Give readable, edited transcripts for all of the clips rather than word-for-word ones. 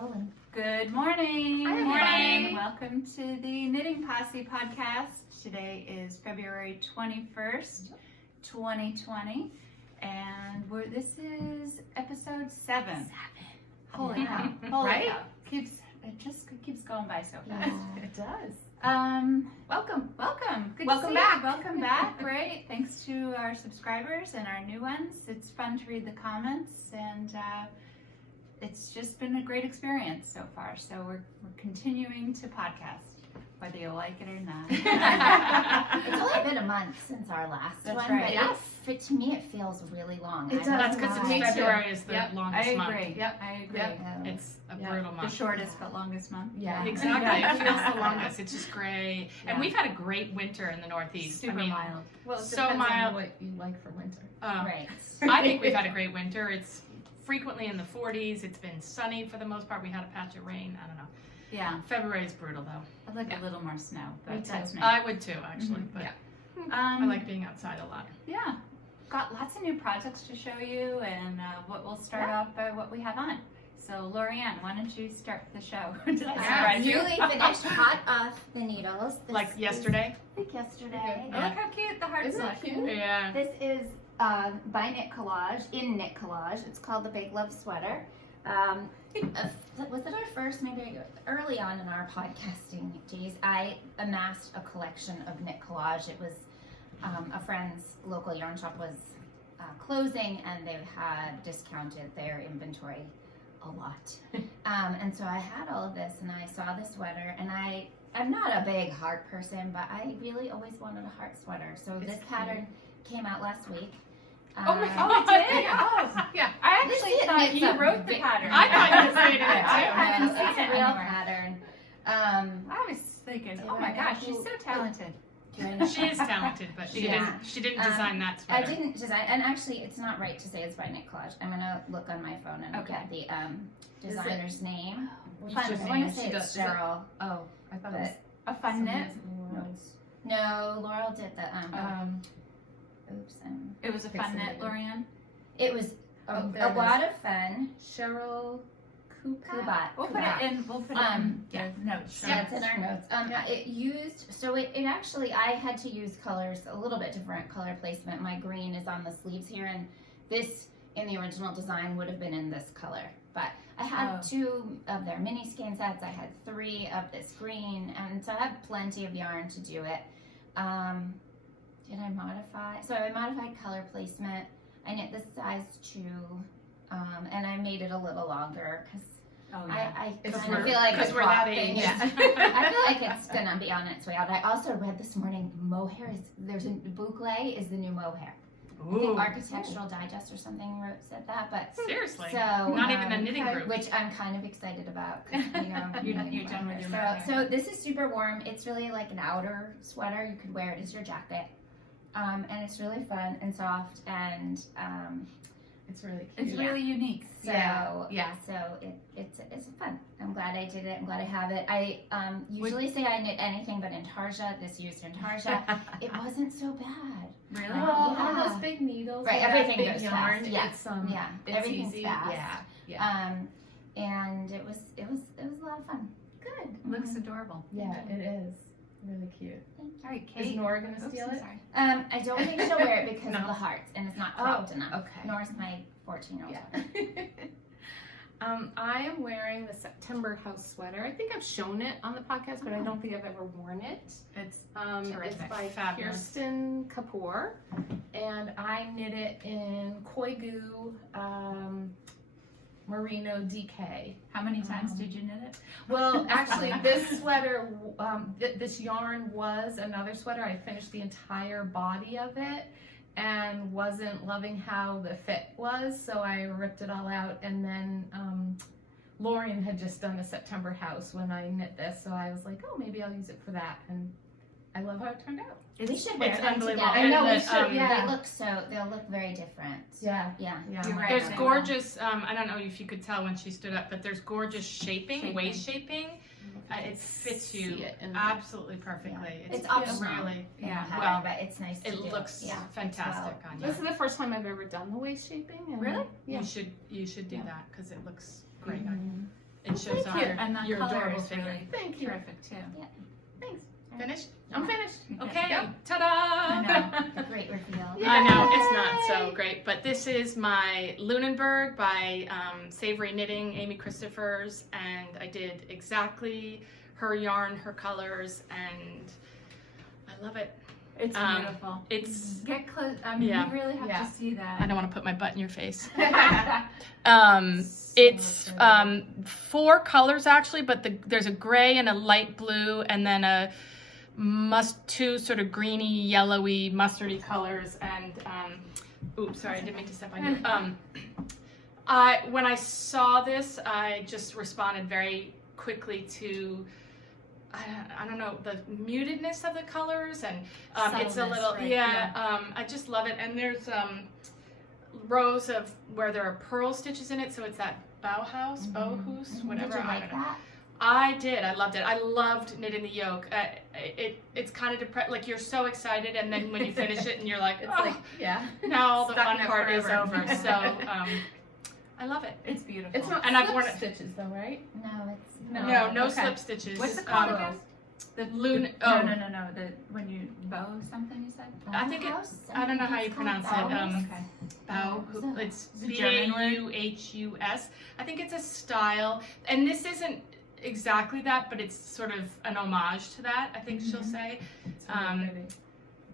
rolling. Good morning. Hi, morning. Welcome to the Knitting Posse podcast. Today is February 21st, 2020, and this is episode 7. Holy cow! Holy Right? cow! It just keeps going by so fast. Yeah, it does. Welcome. Good Welcome to see back. You. Welcome back. Great. Thanks to our subscribers and our new ones. It's fun to read the comments, and it's just been a great experience so far. So we're continuing to podcast, whether you like it or not. It's only been a month since our last That's one, right. but to me it feels really long. It does. I That's don't know because why. February is the I longest month. agree. Yep. I agree. Yep. Yeah. It's a Yeah. brutal The month. shortest but longest month. Yeah. Exactly. Yeah. It feels the longest. It's just gray. Yeah. And we've had a great winter in the Northeast. Super mild. Well, it So depends mild. on what you like for winter. Right. I think we've had a great winter. It's frequently in the 40s. It's been sunny for the most part. We had a patch of rain. I don't know. Yeah. February is brutal though. I'd like Yeah. a little more snow, but Me too. that's me. I would too, actually. Mhm. But Yeah. I like being outside a lot. Yeah. Got lots of new projects to show you, and we'll start off by what we have on. So, Lorien, why don't you start the show? Did I surprise you? Newly finished, hot off the needles. This Like is yesterday. like yesterday. Oh, look how cute the hearts Isn't look. it cute? Yeah. This is by Knit Collage, in Knit Collage. It's called the Big Love Sweater. Was it our first, maybe early on in our podcasting days, I amassed a collection of Knit Collage. It was a friend's local yarn shop was closing, and they had discounted their inventory a lot. And so I had all of this, and I saw the sweater, and I'm not a big heart person, but I really always wanted a heart sweater. So this pattern came out last week. Oh my God. Oh, it did? Yeah. Oh, Yeah. I This actually is thought knit you some wrote the big- pattern. I thought you made it I too. haven't No, seen it's a it real anywhere. pattern. I was thinking, oh my gosh, she's so talented. She is talented, but she Yeah. didn't design that I sweater. didn't design, and actually, it's not right to say it's by Knit Collage. I'm gonna look on my phone and Okay. get the designer's name. What's Fun. her I want name? to say She it's does- is it- Cheryl. Oh, I thought it was But A fun knit. no, Laurel did the oops. It was a fun knit, Pixelated. Lorien. It was Oh, there a it lot of fun. Cheryl Kubat. We'll put it in. We'll put it in yeah. the notes. Yeah, it's in our notes. Yeah. It used, so it actually, I had to use colors, a little bit different color placement. My green is on the sleeves here, and this in the original design would have been in this color. But I had 2 of their mini skein sets. I had 3 of this green, and so I had plenty of yarn to do it. Did I modify? So I modified color placement. I knit this size 2, and I made it a little longer because Oh yeah. I Because kind of we're- feel like because the we're crop that thing age. is- I feel like it's gonna be on its way out. I also read this morning mohair is there's a boucle is the new mohair. I think Ooh. Architectural Digest or something Hmm. said that, but Seriously. so Not even a knitting okay, group. which I'm kind of excited about. 'Cause, you know, You're done with your mohair. so this is super warm. It's really like an outer sweater. You could wear it as your jacket, and it's really fun and soft, and It's really cute. It's Yeah. really unique. so Yeah. so it's fun. I'm glad I did it. I'm glad I have it. I usually say I knit anything but intarsia. This used intarsia. It wasn't so bad. Really? Well, all Yeah. those big needles, Right, with that everything big goes yarn. fast. Yeah. It's Yeah, it's everything's easy. fast. Yeah. And it was a lot of fun. Good. Looks adorable. Yeah, it is really cute. All right, Is Kate. Nora gonna Oops, steal I'm it? sorry. I don't think she'll wear it because No. of the hearts, and it's not cropped enough. Okay. Nor is my 14-year-old. Yeah. I am wearing the September house sweater. I think I've shown it on the podcast, but I don't think I've ever worn it. It's It's Terrific. by Fabulous. Kirsten Kapoor, and I knit it in Koigu Merino DK. how many times did you knit it? Well, actually, this sweater, this yarn was another sweater. I finished the entire body of it and wasn't loving how the fit was, so I ripped it all out. And then Lorien had just done a September house when I knit this, so I was like, oh, maybe I'll use it for that. And I love how it turned out. We should wear It's them unbelievable. together. I know we And should, yeah. They'll look very different. Yeah. Yeah. Yeah. You're right. There's They gorgeous, I don't know if you could tell when she stood up, but there's gorgeous shaping, waist shaping. It fits you See it in there. absolutely perfectly. It's optional. really, Yeah. well, but it's nice to it do. looks Yeah. fantastic on you. This is the first time I've ever done the waist shaping. And Really? Yeah. You should do Yeah. that because it looks great on you. It shows Thank you. And that your color adorable is figure. really Thank you. terrific too. Thanks. Finished? I'm finished. Okay, Yep. ta-da! I know. Great reveal. I know, it's not so Yay! great, but this is my Lunenburg by Savory Knitting, Amy Christopher's, and I did exactly her yarn, her colors, and I love it. It's beautiful. It's, Get close. I mean, Yeah. you really have Yeah. to see I that. don't want to put my butt in your face. So It's pretty. 4 colors actually, but there's a gray and a light blue, and then a two sort of greeny, yellowy, mustardy colors. And oops, sorry, I didn't mean to step on you. When I saw this, I just responded very quickly to I don't know, the mutedness of the colors, and it's a Subtleness, little right, I just love it. And there's rows of where there are pearl stitches in it, so it's that Bauhaus, whatever. Did you I like don't know. that? I did. I loved it. I loved knitting the yoke. It's kind of like you're so excited, and then when you finish it, and you're like, It's oh, like, yeah. now all the Stuck fun in it part is forever. over. So I love it. It's beautiful. It's not And I've slip worn it- stitches though, right? No, it's No okay. slip stitches. What's the called Um, again? The Lune- No, oh. no. The when you bow something you said. I think I don't know how you pronounce it. Okay. It's Is it German word? Bauhus. I think it's a style, and this isn't exactly that, but it's sort of an homage to that, I think she'll say. It's really pretty.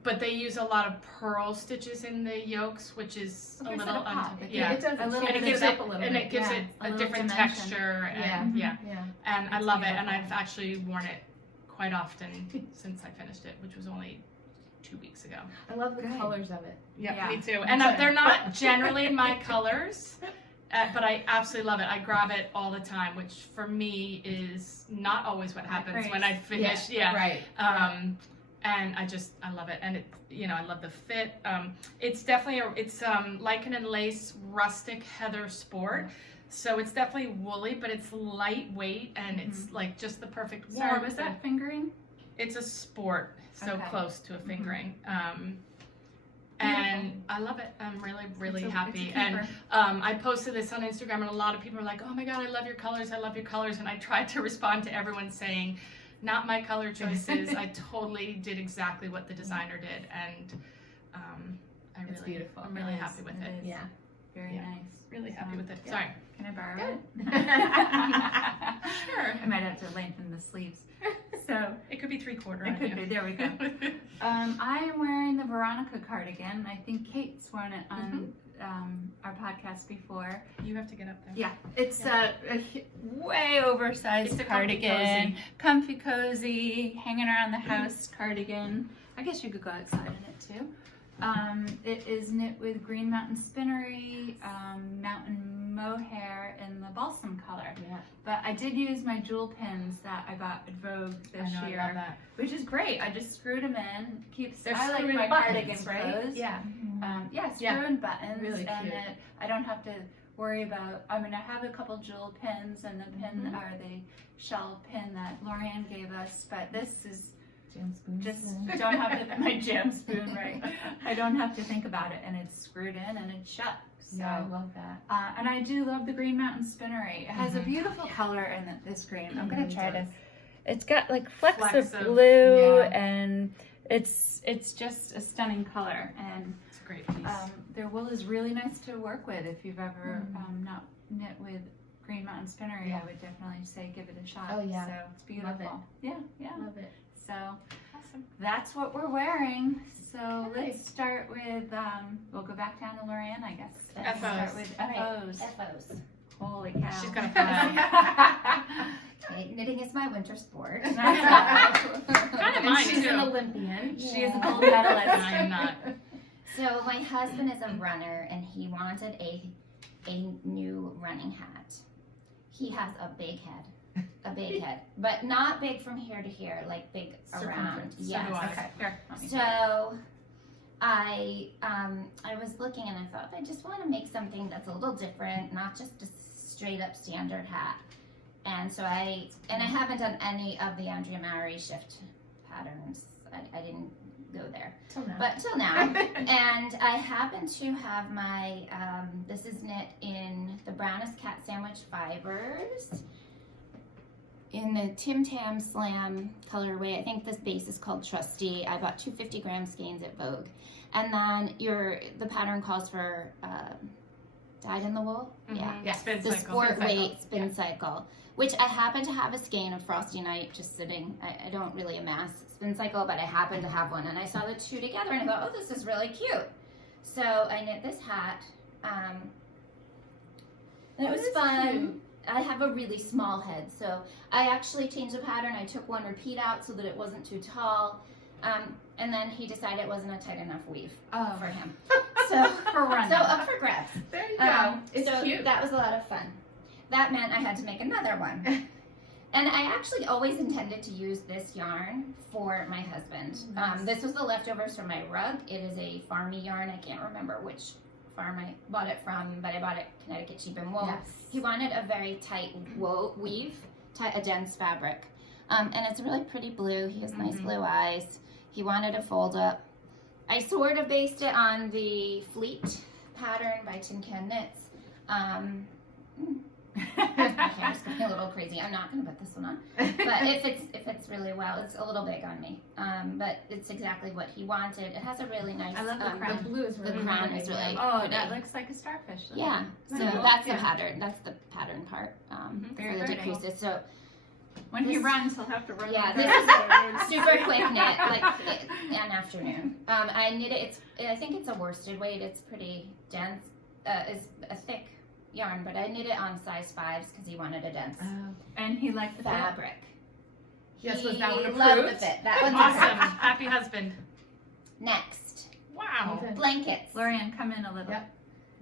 But they use a lot of pearl stitches in the yolks, which is It a gives it little a pop. It yeah. It does. A little And it bit gives it it up a little and bit. it gives yeah. it A a little different dimension. texture, Yeah. and yeah. Yeah. And I It's love it, and beautiful. I've actually worn it quite often since I finished it, which was only 2 weeks ago. I love the Good. colors of it. Yeah. Me too. And they're not generally my colors, but I absolutely love it. I grab it all the time, which for me is not always what happens Great. when I finish. Yeah. Right. And I love it. And it, I love the fit. It's definitely it's lichen and lace rustic heather sport. So it's definitely woolly, but it's lightweight, and it's like just the perfect. Sorry, was that fingering? It's a sport, so Okay. close to a fingering. And I love it. I'm really It's a happy. keeper. And I posted this on Instagram, and a lot of people are like, "Oh my God, I love your colors! I love your colors!" And I tried to respond to everyone saying, "Not my color choices. I totally did exactly what the designer did," and It's beautiful. I'm really It is. happy with it. is. Yeah. Very Yeah. nice. Really happy with it. Yeah. Sorry. Can I borrow Good. it? Sure. I might have to lengthen the sleeves. So It could be 3/4. it could be. There we go. I am wearing the Veronica cardigan. I think Kate's worn it on our podcast before. You have to get up there. Yeah, it's a way oversized It's a cardigan. Comfy cozy, hanging around the house cardigan. I guess you could go outside in it too. It is knit with Green Mountain Spinnery, mountain mohair in the balsam color. Yeah. But I did use my jewel pins that I got at Vogue this I year, love that. which is great. I just screwed them in. They're I like screw-in my buttons, cardigans right? closed. Yeah. Yeah, Yeah. screw-in buttons, Really and cute. I don't have to worry about. I mean, I have a couple jewel pins, and the pin or the shell pin that Lorien gave us, but this is Jam spoons. just don't have to. My jam spoon, right? I don't have to think about it, and it's screwed in and it's shut. So, Yeah, I love that. and I do love the Green Mountain Spinnery. It has a beautiful color in this green. I'm gonna try to. It's got like flecks of blue, yeah. and it's just a stunning color. And It's a great piece. their wool is really nice to work with. If you've ever not knit with Green Mountain Spinnery, Yeah. I would definitely say give it a shot. Oh, yeah. So it's beautiful. Love it. Yeah. Love it. So Awesome. that's what we're wearing. So Okay. let's start with. We'll go back down to Lorien, I guess. FOs. Start with FOs. FOs. Holy cow! She's got a plan. Okay, knitting is my winter sport. Kind of And mine she's too. an Olympian. She is a Yeah. gold medalist. I am not. So my husband is a runner, and he wanted a new running hat. He has a big head, but not big from here to here, like big around. Circumference. Yes. So do I. Okay, here. Let me see. So I was looking, and I thought I just want to make something that's a little different, not just a straight up standard hat. And so I haven't done any of the Andrea Mowry shift patterns. I didn't go there, Till now. but till now. And I happen to have my this is knit in the brownest cat sandwich fibers, in the Tim Tam Slam colorway. I think this base is called Trusty. I bought 250 gram skeins at Vogue. And then the pattern calls for dyed in the wool. Yeah, spin The cycle. sport weight spin cycle, which I happen to have a skein of Frosty Night just sitting. I don't really amass spin cycle, but I happen to have one. And I saw the two together and I thought, oh, this is really cute. So I knit this hat. It was fun. Cute. I have a really small head, so I actually changed the pattern. I took one repeat out so that it wasn't too tall. And then he decided it wasn't a tight enough weave for him. So For running. So up for grabs. There you go. It's so cute. that was a lot of fun. That meant I had to make another one. And I actually always intended to use this yarn for my husband. This was the leftovers from my rug. It is a farmy yarn. I can't remember which farm I bought it from, but I bought it Connecticut Sheep and Wool. Yes. He wanted a very tight weave, a dense fabric. And it's a really pretty blue. He has nice blue eyes. He wanted a fold up. I sort of based it on the Fleet pattern by Tin Can Knits. My hair's going a little crazy. I'm not going to put this one on. But if it's really well, it's a little big on me. But it's exactly what he wanted. It has a really nice. I love the crown. The blue is really The crown pretty. is really Oh, pretty. that looks like a starfish. Yeah. So Cool. that's the Yeah. pattern. That's the pattern part Very for the pretty. decreases. So When he This- runs, he'll have to run. yeah, like this that. is super quick knit, like an afternoon. I knit it. I think it's a worsted weight. It's pretty dense. It's a thick yarn, but I knit it on size 5s because he wanted a dense And he liked the fabric. Yes, was that one He loved the approved? fit. That one's Awesome. approved. Happy husband. Next, Wow. Even. blankets. Lorien, come in a little. Yep.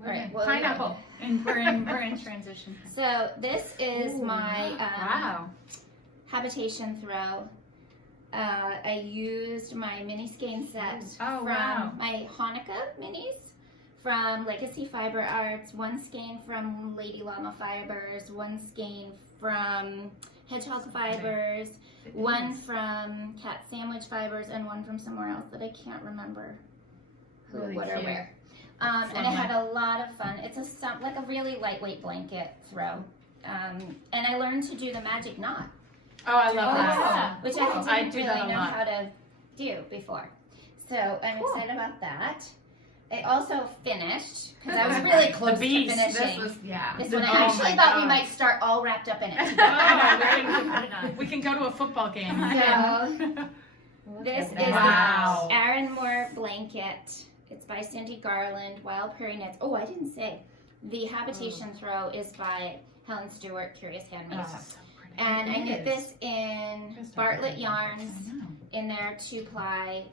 All right, well, Pineapple. And we're in transition. So this is Ooh, my Wow. Habitation Throw. I used my mini skein set Oh, from wow. my Hanukkah minis from Legacy Fiber Artz, one skein from Lady Llama Fibers, one skein from Hedgehog Fibers, one from Cat Sandwich Fibers, and one from somewhere else that I can't remember who, Really what, or cute. where. And I had a lot of fun. It's like a really lightweight blanket throw. And I learned to do the magic knot, Oh, I love Oh, that. yeah. which Cool. I I didn't do really that a know lot. how to do before. So I'm Cool. excited about that. I also finished, because I was really close to beast. finishing. This was, yeah. This one, I Oh actually my thought we gosh. might start all wrapped up in it Oh, together. we can go to a football game. So this is Wow. the Aaron Moore blanket. It's by Cindy Garland, Wild Prairie Knits. Oh, I didn't say. The Habitation Throw is by Helen Stewart, Curious Handmaids. Oh, So pretty. And I It knit is. this in Just a Bartlett pretty. yarns I know. in their 2-ply.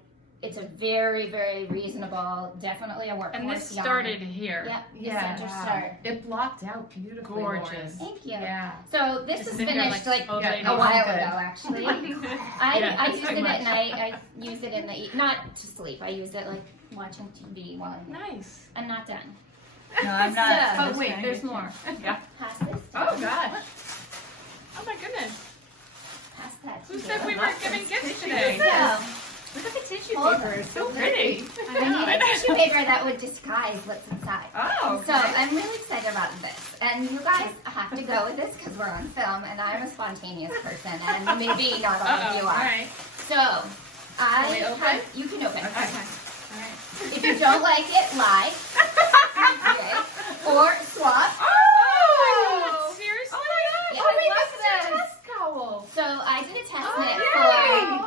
It's a very, very reasonable, definitely a workhorse And this yarn. started here. Yep, the Yeah. center start. It blocked out beautifully. Gorgeous. Lauren. Thank you. Yeah. So this Just is sit here finished like old yeah, ladies. a while good. ago, actually. I Yeah, use too it much. at night. I use it in the not to sleep. I use it like watching TV while Nice. I'm not done. No, I'm not. Yeah. But I'm wait, just there's trying to more. Pass this. Oh, God. Oh my goodness. Pass that. Who to said you. we were giving gifts today? So, Look at the tissue Hold paper. on. It's so Pretty. I need a tissue paper that would disguise what's inside. Oh, So I'm really excited about this, and you guys have to go with this because we're on film, and I'm a spontaneous person, and maybe not all of Uh-oh. you All are. right. So Can we open? you can open. Okay. All right. If you don't like it, lie. Okay. Or swap. Oh! Seriously? Yeah, Oh, wait, I this is love your test cowl. So I did a test Oh, knit yay.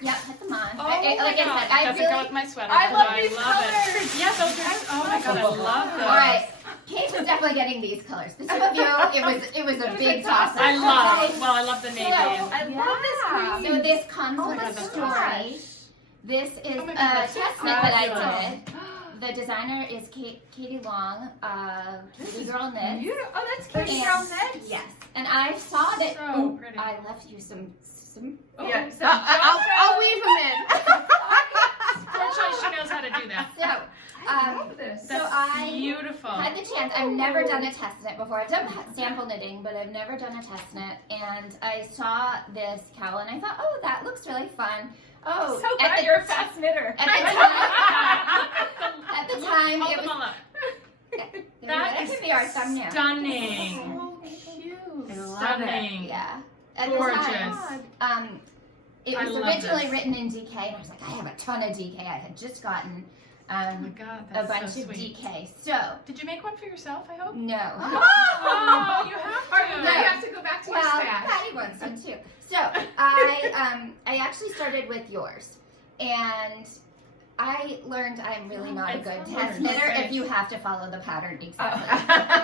yep, put them on. Oh like my I said, God. I Does it really. go with my sweater? I love Oh, these love colors. it. Yeah, those are. Oh my god, I love those. All right, Kate was definitely getting these colors. For some of you, it was a big toss. I love the navy. I Yeah. love this green. So this comes Oh with my a gosh. story. This is Oh my a God, that's test so knit that I fabulous. did. The designer is Katie Long, Katie Girl Knit. Oh, that's Kersti And- Merino Crepe. Yes, and I saw that. So ooh, pretty. I left you some. Yeah, so I'll weave them in. Fortunately, she knows how to do that. So, I love this. so That's I beautiful. had the chance. I've never done a test knit before. I've done sample knitting, but I've never done a test knit. And I saw this cowl, and I thought, oh, that looks really fun. Oh, So glad you're a fast knitter. At the time, Hold it them was. all up. That is could be our thumbnail. Stunning. So cute. Ooh. I love Stunning. Yeah. At Gorgeous. the time, it I was love originally this. written in DK, and I was like, I have a ton of DK. I had just gotten Oh my god, a that's bunch so of sweet. DK. So, Did you make one for yourself, I hope? no. Oh, you have Or to. now you have to go back to your Well, stash. Patty wants one too. So, I actually started with yours, and I learned I'm really not a It's good so test hard. knitter if you have to follow the pattern exactly.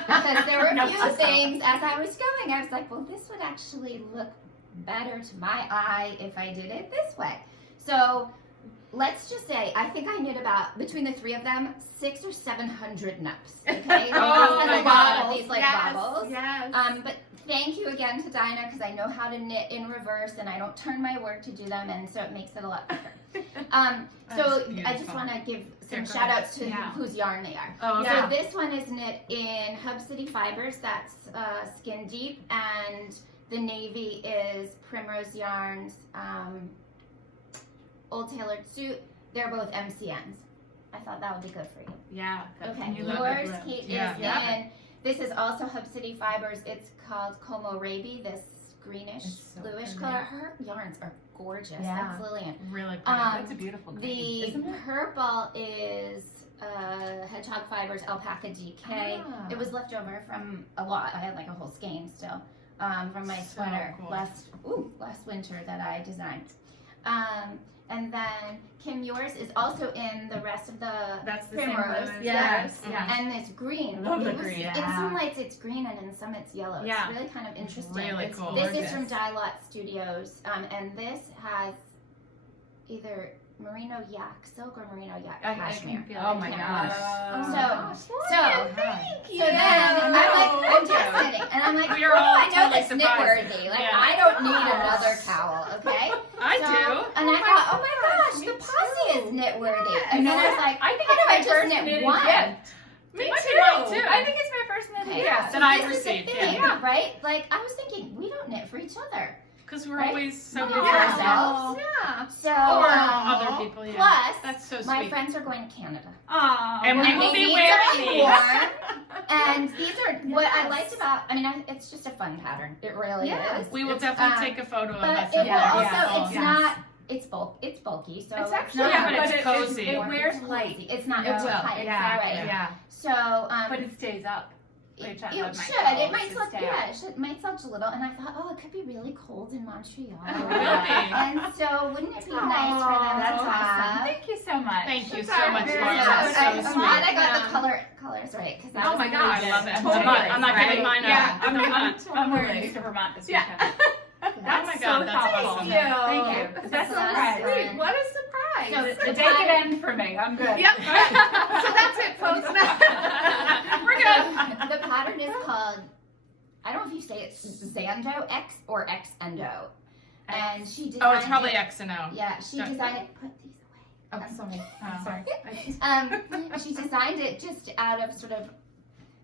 Because there were a No, few that's things as I was going, I was like, well, this would actually look better to my eye if I did it this way. So let's just say I think I knit about, between the three of them, 600 or 700 nups. Okay, Oh and my a lot God. of these like yes, bobbles. yes. But thank you again to Dinah, because I know how to knit in reverse and I don't turn my work to do them, and so it makes it a lot better. So That's I just beautiful. want to give some Yeah, go shout outs to Yeah. whose yarn they are. Oh, Yeah. So this one is knit in Hub City Fibers, that's skin deep, and the navy is Primrose Yarns Old Tailored Suit. They're both MCNs. I thought that would be good for you. Yeah. Okay, You love yours, the blue. Kate, Yeah. is Yeah. in, this is also Hub City Fibers. It's called Como Raby, this greenish, It's so bluish pretty. color. Her yarns are gorgeous. Yeah. That's Lillian. Really pretty. That's a beautiful green. The Isn't it? purple is Hedgehog Fibers Alpaca DK. Ah. It was left over from a lot. I had like a whole skein still from my So sweater cool. last winter that I designed. And then Kim, yours is also in the rest of the That's the Primrose. same blue. Yes. Yeah. and it's green. I love the It was- green. In Yeah. some lights it's green and in some it's yellow. Yeah. It's really kind of interesting. Really It's cool. This gorgeous. is from Dye Lot Studios, and this has either merino yak silk or merino yak I cashmere. can feel Oh it. my Yeah. gosh. So- Oh my gosh. So, Thank so then I'm like, I'm just knitting, and I'm like, We are oh, all I know totally that's surprised. knit-worthy. Like, Yeah. I don't need Yes. another cowl, okay? I So- do. And I my thought, oh my gosh, gosh, me the Posse too. is knit-worthy. Yes. And then I was like, I think how do it's I my just first knit knitted one? gift. Me Me too. too. Mine too. I think it's my first knitted Okay, gift. so that I this is the received, thing, yeah. right? Like, I was thinking, we don't knit for each other. Because we're Right? always so We good knit for for ourselves. ourselves. Yeah. So, Or Aw. other people, yeah. plus, That's so my sweet. friends are going to Canada. Aw, And we And will they be need wearing something these. warm. And these are what I Yes. liked about. I mean, it's just a fun pattern. It really Yes. is. We will It's, definitely take a photo of But us. it and will wear also. it. Yeah. It's Yes. not. It's bulky. So It's actually, not, Yeah, but it's it- cozy. It wears It's light, cozy. It's not It too will. tight. Yeah. Right. Yeah. So, but it stays up. Which I it love my should. cowls It might to slouch. stay Yeah, up. it might slouch a little. And I thought, oh, it could be really cold in Montreal. It will be. And so, wouldn't it be nice for them That's to awesome. have? Thank you so much. Thank you so That's much, very Laura. nice. That's I'm so glad I sweet. got Yeah. the colors right. Because Oh my gosh. I love it. Totally. I'm not giving Right? mine Yeah, up. I'm not. I'm wearing to Vermont this Yeah. weekend. Oh my God, that's thoughtful. awesome. Thank Thank you. you. That's So a that's surprise. fun. Sweet. What a surprise. So The the day could pattern- end for me. I'm good. Yep. So that's it, folks. We're good. The pattern is called, I don't know if you say it's Zando X or X Endo. And she designed Oh, it's probably it. X and O. Yeah, she Don't- designed it. Put these away. I'm sorry. I'm sorry. She designed it just out of sort of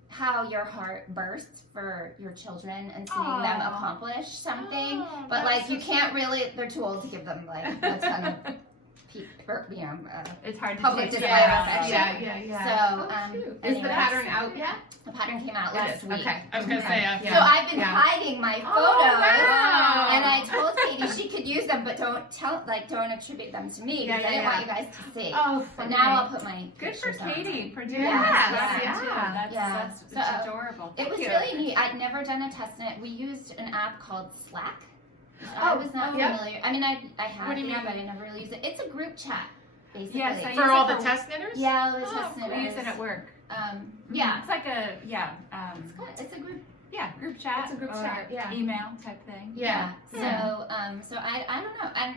how your heart bursts for your children and seeing them Aw. accomplish something. Oh, But that's like so you can't really, they're too old to give them like a ton of It's hard to public take display care of of. affection. Yeah. So, Is the anyways, pattern out yet? the pattern came out It last is. week. Okay. I was gonna say, So Yeah. I've been Yeah. hiding my photos, Oh, wow. and I told Katie she could use them, but don't attribute them to me because Yeah, I didn't yeah, want you guys to see. Oh, But now I'll put my Good for pictures on. Katie for doing Yes, that. yeah. Too. That's, Yeah. that's So, it's adorable. It was you. really neat. I'd never done a test knit. We used an app called Slack. I was not yeah. familiar. I mean, I had What do you the app, mean? but I never really used it. It's a group chat, basically. Yes, I For use all it the test knitters? Yeah, the Oh, test We knitters. use it at work. Yeah. It's like a It's a group. group chat. It's a group or chat, yeah. Email type thing. Yeah. Yeah. So I don't know. And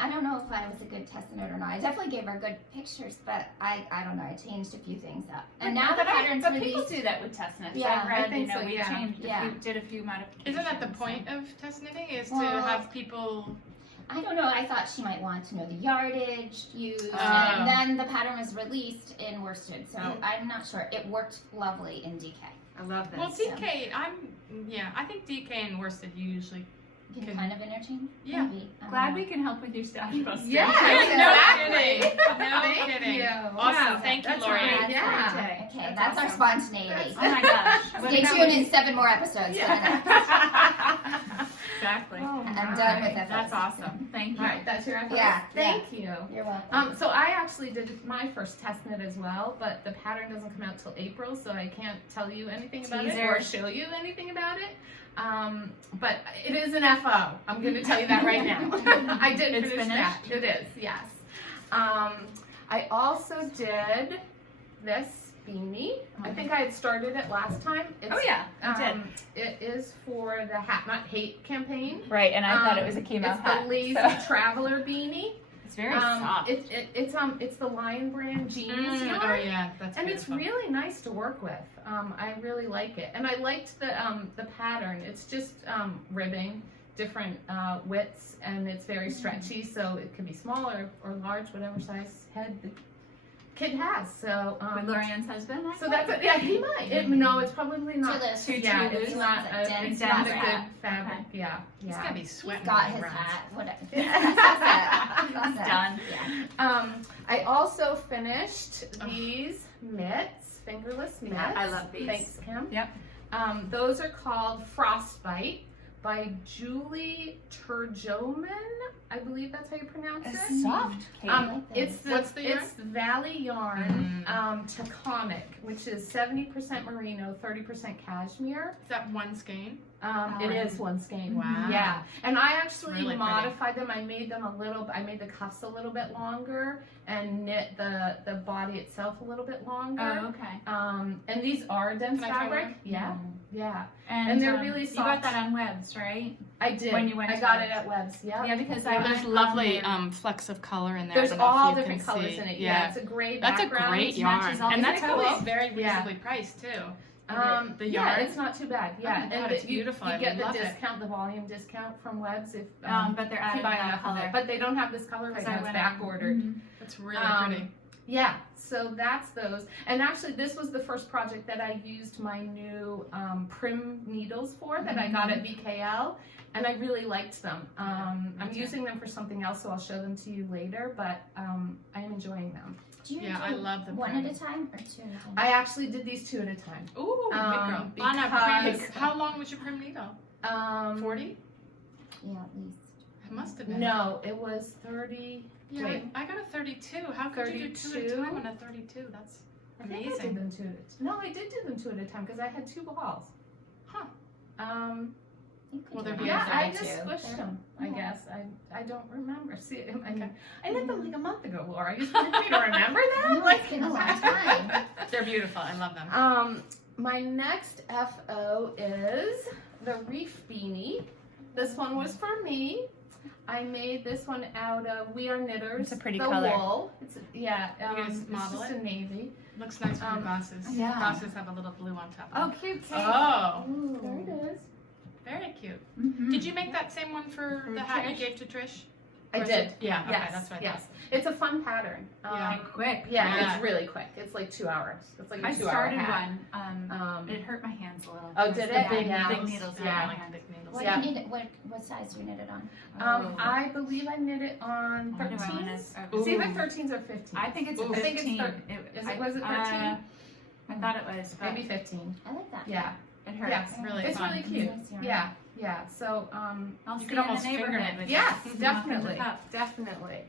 I don't know if I was a good test knit or not. I definitely gave her good pictures, but I don't know. I changed a few things up. And now the pattern's But people released. do that with test knits. Yeah, I've read, I think so, we yeah. changed Yeah. did a few modifications. Isn't that the point of test knitting? Is to Well, have people. I don't know. I thought she might want to know the yardage used, Oh. and then the pattern was released in worsted. So I'm not sure. It worked lovely in DK. I love this. Well, DK, I think DK and worsted you usually You can kind of interchange? Yeah. Maybe. Glad we can help with your stash busting. Yeah, No kidding. No Thank kidding. you. Awesome. Yeah, Thank you, that's Lorien. right. Yeah. Okay, that's our spontaneity. Oh my gosh. Stay tuned in 7 more episodes. Exactly. Oh, I'm done with that. That's awesome. Thank you. All right, that's your FOs? Yeah, Thank you. You're welcome. So I actually did my first test knit as well, but the pattern doesn't come out till April, so I can't tell you anything about it or Teaser. show you anything about it. But it is an FO. I'm going to tell you that right now. I did It's finish that. finished? It is, yes. I also did this beanie. I think I had started it last time. It's, Oh yeah, I did. It is for the Hat Not Hate campaign. Right, and I thought it was a chemo It's hat. the Lazy so- Traveler beanie. It's very soft. It's the Lion Brand jeans Oh yarn, yeah, that's and beautiful. it's really nice to work with. I really like it, and I liked the pattern. It's just ribbing, different widths, and it's very stretchy, so it can be small or large, whatever size head the kid has. So With Lorien's husband? so that's it. Yeah, he might. No, it's probably not. Too loose. Yeah, Too it's loose. not. Dense It's not a fabric. good fabric. Yeah, He's yeah. gotta be He's sweating. got when he his runs. hat. Whatever. Yeah. He's Done. Yeah. I also finished these mitts, fingerless mitts. Yeah, I love these. Thanks, Kim. Yep. Those are called Frostbite by Julie Turjoman. I believe that's how you pronounce it. Soft. It's the, What's the yarn? it's Valley Yarn Taconic, which is 70% merino, 30% cashmere. Is that one skein? It is one skein. Wow. Yeah, and I actually Really pretty. modified them. I made them I made the cuffs a little bit longer and knit the body itself a little bit longer. Oh, okay. And these are dense Can I try fabric. one? Yeah, yeah. And they're really You got soft. that on Webs, right? I did. When you went I to got Webs. it at Webs. Yeah. Yeah, because Well, I there's went lovely on there. flecks of color in there. There's I don't know all if you different can colors see. in it. Yeah. It's a gray That's a background. great matches all yarn, and the that's colors. always very Yeah. reasonably priced too. The yarn? Yeah, it's not too bad. Yeah, Oh my God, it's beautiful. You I get the love it. discount, the volume discount from Webs if But they're if adding you buy that enough of color. it. But they don't have this color right Because I now. It's went back on- ordered. Mhm. It's really pretty. Yeah, so that's those. And actually, this was the first project that I used my new Prym needles for that I got at VKL, and I really liked them. I'm too. using them for something else, so I'll show them to you later, but I am enjoying them. Do you Yeah, do I love the one Prym. at a time or 2 at a time? I actually did these 2 at a time. Ooh, big girl. On a because- Prym, how long was your Prym needle? 40? Yeah, at least. It must have been. No, it was 30. Yeah, Wait. I got a 32. How could you do 2 at a 32? time on a 32? That's I think I did amazing. them 2 at a No, I did do them 2 at a time because I had 2 balls. Huh. You could Well, do they're one Yeah, at I 32. just squished them, I Yeah. guess. I don't remember. See, Okay. I knit them like a month ago, Laura. You expect me to remember that? No, it's been a long time. They're beautiful. I love them. My next FO is the Reef Beanie. This one was for me. I made this one out of We Are Knitters. It's a pretty the color. Wool. It's guys it's model just it? a navy. Looks nice with your glasses. yeah. Glasses have a little blue on top. Oh, Of them. cute cake. Oh, There it is. very cute. Mhm. Did you make that same one for For the hat you Trish? gave to Trish? I Or is did. it- Yeah. Okay, Yes, that's right. yes. It's a fun pattern. Yeah. And quick. Yeah, Yeah. it's really quick. It's like 2 hours. It's like a I 2-hour started hat. one. It hurt my hands a little. Oh, did The it? Big, Yeah. big needles. Yeah, Yeah. I like big needles. What, Yeah. do you knit, what size do you knit it on? I believe I knit it on Why do I 13s. wanna- It's either Ooh. 13s or 15s. I think it's Ooh. a I think it's 15. was it 13? I thought it was, but Maybe 15. I like that. Yeah. it hurts. Yes. Really It's fun. really cute. Nice yarn. Yeah. Yeah. So, I'll You see could you in the almost finger neighborhood knit. with yes, this. definitely. Cup. Definitely.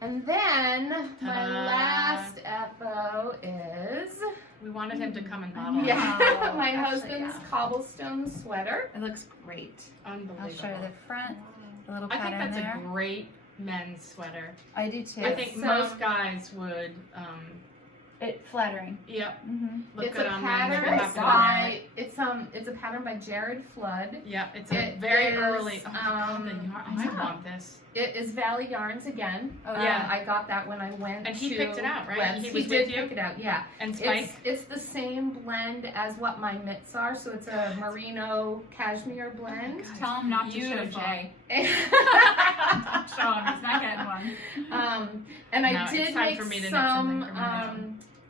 And then my Ta-da. last FO is We wanted him to come and model. yeah, Oh, my actually, husband's yeah. cobblestone sweater. It looks great. Unbelievable. I'll show you the front, the little I think pattern that's there. a great men's sweater. I do too. I think It's, most guys would, It flattering. yep, Mm-hmm. look It's good a on pattern men. Very by it's a pattern by Jared Flood. Yeah, it's a It very is, early. Oh my God, the yarn. I yeah. want this. It is Valley Yarns again. Oh, yeah. I got that when I went And he to picked it out, right? Webs. He He was did with you? pick it out, yeah. And Spike. It's the same blend as what my mitts are, so it's a merino cashmere blend. God, Tell him not to show beautiful. Jay. Show him. He's not getting one. And I No, it's did time make for me to knit something some for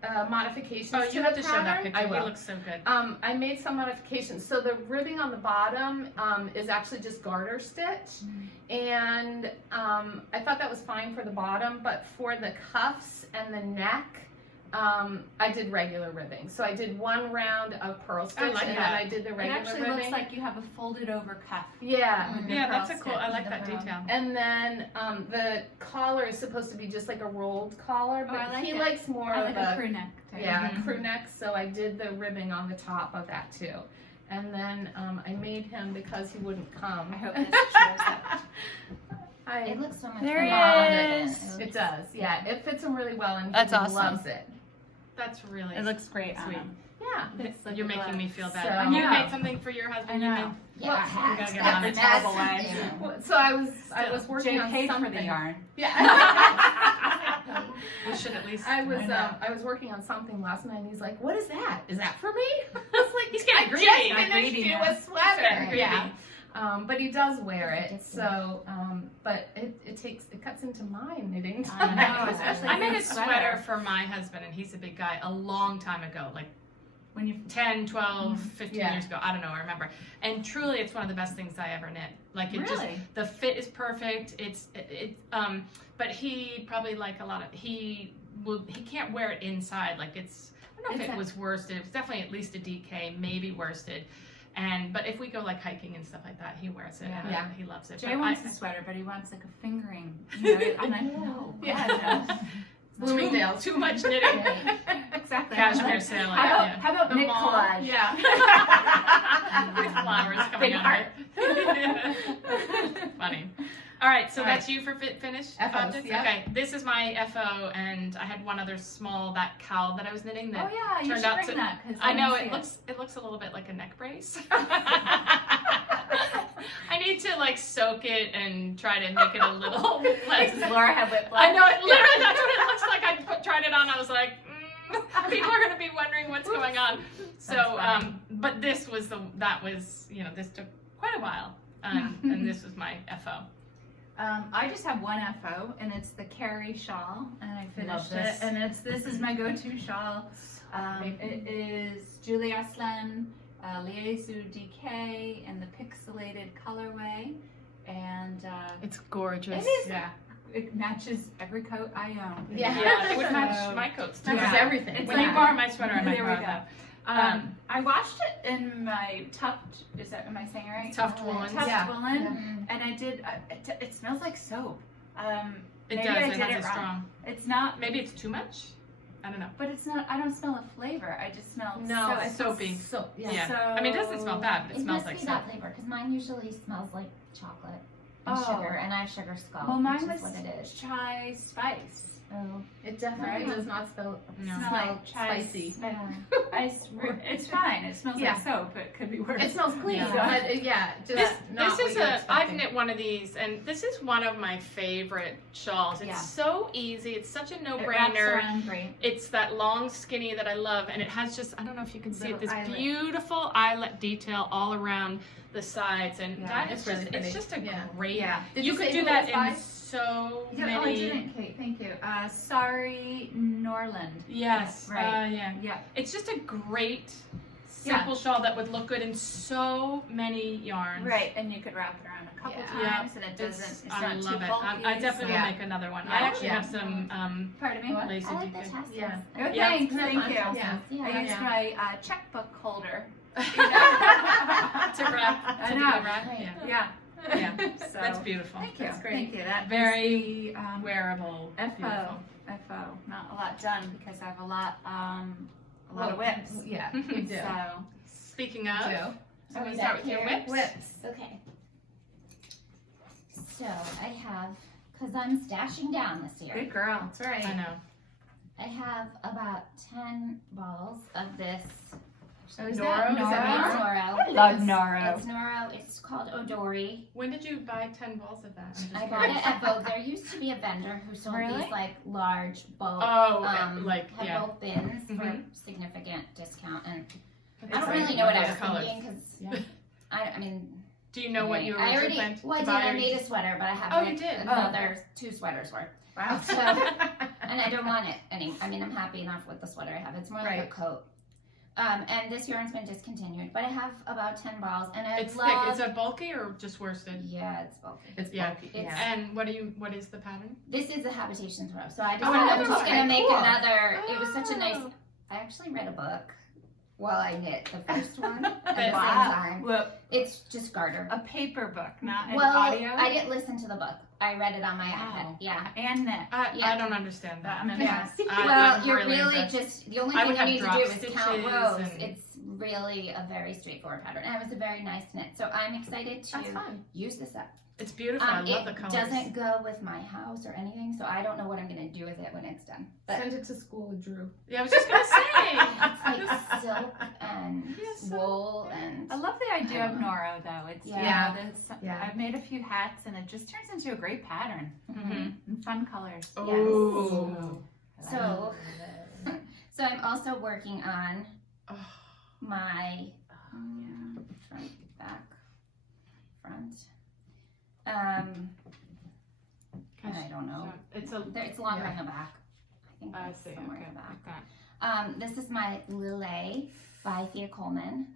my modifications Oh, to you the have to show that pattern. picture. I will. He looks so good. I made some modifications. So the ribbing on the bottom is actually just garter stitch, and I thought that was fine for the bottom, but for the cuffs and the neck, I did regular ribbing. So I did one round of purl stitch, like and that. then I did the It regular actually ribbing. looks like you have a folded over cuff. Yeah. with the Yeah, pearl that's a cool. stitch. I like that detail. And then the collar is supposed to be just like a rolled collar, Oh, but I like he it. likes more I of like a crew neck. Type. yeah, Mhm. crew neck, so I did the ribbing on the top of that too. And then I made him, because he wouldn't come. I hope this shows up. It looks so much There fun he than is. It does, yeah. It fits him really well, and he That's awesome. loves it. That's really It looks great. sweet. Yeah. It's like You're a making glove. me feel So- bad. I You know. made something for your husband. I You know. made- Yeah, Well, hats. we gotta get on it. That's Terrible way. the- Well, so I was working Jay on paid something. for the yarn. Yeah. We should at least. I was I know. I was working on something last night, and he's like, "What is that? Is that for me?" I was like, He's getting "I greedy. just Not finished greedy you now. a sweater." getting greedy. Yeah. But he does wear it, so but it cuts into my knitting I know, time. especially I made for a sweater for my husband, and he's a big guy, a long time ago, like when you 10, 12, 15 Yeah. years ago. I don't know, I remember. And truly, it's one of the best things I ever knit. Like, it just, really. the fit is perfect. But he probably, like a lot of, he can't wear it inside. Like, it's, I don't know if it was worsted. It was definitely at least a DK, maybe worsted. But if we go like hiking and stuff like that, he wears it. Yeah. Yeah. He loves it. Jay But wants a sweater, but he wants like a fingering. You know, I'm like, no. Yeah. God, no. Bloomingdale's. Too much knitting. Exactly. Cashmere sailing. How about The Knit mall. Collage? Yeah. With flowers coming Big on heart. it. Funny. All right, so All that's you for finished FOs, objects? yeah. Okay, this is my FO, and I had one other small, that cowl that I was knitting that Oh yeah, you turned should out bring to- that. 'Cause I know wanna see it looks a little bit like a neck brace. I need to like soak it and try to make it a little less. Does Laura have whiplash? I know it literally. That's what it looks like. I tried it on. I was like, people are gonna be wondering what's going on. So, but this was this took quite a while, and this was my FO. I just have one FO, and it's the Carrie shawl, and I finished it. this. And this is my go-to shawl. It is Julie Aslan, Liaison DK, and the pixelated colorway, and It's gorgeous. it is. Yeah. It matches every coat I own. Yeah. Yeah, it would match So- my coats too. Matches Yeah. everything. It's When you like- borrow my sweater, I might There we borrow go. that. I washed it in my tuft. Am I saying it right? Tuft woolens. Tuft Yeah. woolen, and I did. It smells like soap. It Maybe does. I It did has it a wrong. strong. It's not, Maybe it's too much. I don't know. but it's not. I don't smell a flavor. I just smell No, soap. it's soapy. So Yeah. So- I mean, it doesn't smell bad, but it It smells must like be soap. that flavor, because mine usually smells like chocolate and Oh. sugar, and I have sugar skull, Well, mine which was is what it is. chai spice. Oh, it definitely Right. does not No. smell Like chai spicy. yeah. It's fine. It smells Yeah. like soap. It could be worse. It smells clean, Yeah. but just This not is what you're I've expecting. knit one of these, and this is one of my favorite shawls. It's Yeah. so easy. It's such a It wraps no-brainer. around great. It's that long skinny that I love, and it has just, I don't know if you can see it, this Little eyelet. beautiful eyelet detail all around the sides, and Yeah, that it's is really just, pretty. it's just a Yeah. great, Yeah. Did you you could say do who that it was by? in so Yeah, many. oh, I didn't, Kate. Thank you. Sorry, Norland. Yes, Right. yeah. Yeah. It's just a great, simple shawl that would look good in so many yarns. Right, and you could wrap it around a couple Yeah. times, and it doesn't. It's I not love too it. bulky. I definitely so- will make another one. Yeah. I actually Yeah. have some Pardon me. What? lacy I like the DK. tassels. Yeah. Oh, Yeah. thanks. Isn't that Thank fun? you. Yeah. Yeah. I used Yeah. my checkbook holder. to wrap. I To know. do a wrap. Right. Yeah. Yeah. Yeah. So, That's beautiful. Thank you. That's great. Thank you. That Very is the, wearable. FO. FO. Not a lot done because I have a lot of whips. Yeah, you do. So Speaking of, Do. so Are we we start back with your here? whips. Whips. Okay. So I have, because I'm stashing down this year, good girl. That's right. I know. I have about 10 balls of this. So is Noro? that Is that It's Noro? Noro. I love Noro. It's Noro. It's called Odori. When did you buy 10 balls of that? I'm just I bought curious. it at Vogue. There used to be a vendor who sold Really? these like large bulk, Oh, had yeah. bulk bins for Mhm. significant discount. And It's I don't like really know what I those was colors. thinking because Yeah. I mean, Do you know what you I originally already, planned well, I to did. buy? I or made just- a sweater, but I have Oh, like you did? another 2 sweaters worth. Wow. So and I don't want it anymore. I mean, I'm happy enough with the sweater I have. It's more like a Right. coat. And this yarn's been discontinued, but I have about 10 balls, and I It's love. thick. Is it bulky or just worsted? Yeah, it's bulky. It's Yeah. bulky. It's- Yeah. And what is the pattern? This is the Habitation Throw, so I Oh, decided I'm another just one. gonna make Cool. another. It was such a nice. Oh. I actually read a book while I knit the first one at the same Wow. time. Well, It's just garter. a paper book, not an Well, audio. I didn't listen to the book. I read it on my Wow. iPad. Yeah. And knit. I Yeah. don't understand that. I'm Yeah. impressed. Well, I'm you're really really impressed. just the only I thing would you have need to drop do is count stitches rows. and- It's really a very straightforward pattern, and it was a very nice knit. So I'm excited That's to fun. use this up. It's beautiful. I love the It colors. doesn't go with my house or anything, so I don't know what I'm gonna do with it when it's done. But Send it to school with Drew. Yeah, I was just gonna say. it's like silk and Yes. wool and I love the idea of Noro though. It's Yeah. Yeah. I've made a few hats and it just turns into a great pattern Mhm. and fun colors. Oh. So so I'm also working on Oh. my front, back, front. And I don't know. It's a. It's longer Yeah. in the back. I think I that's see. somewhere Okay. in the back. Like that. This is my Lillet by Thea Coleman.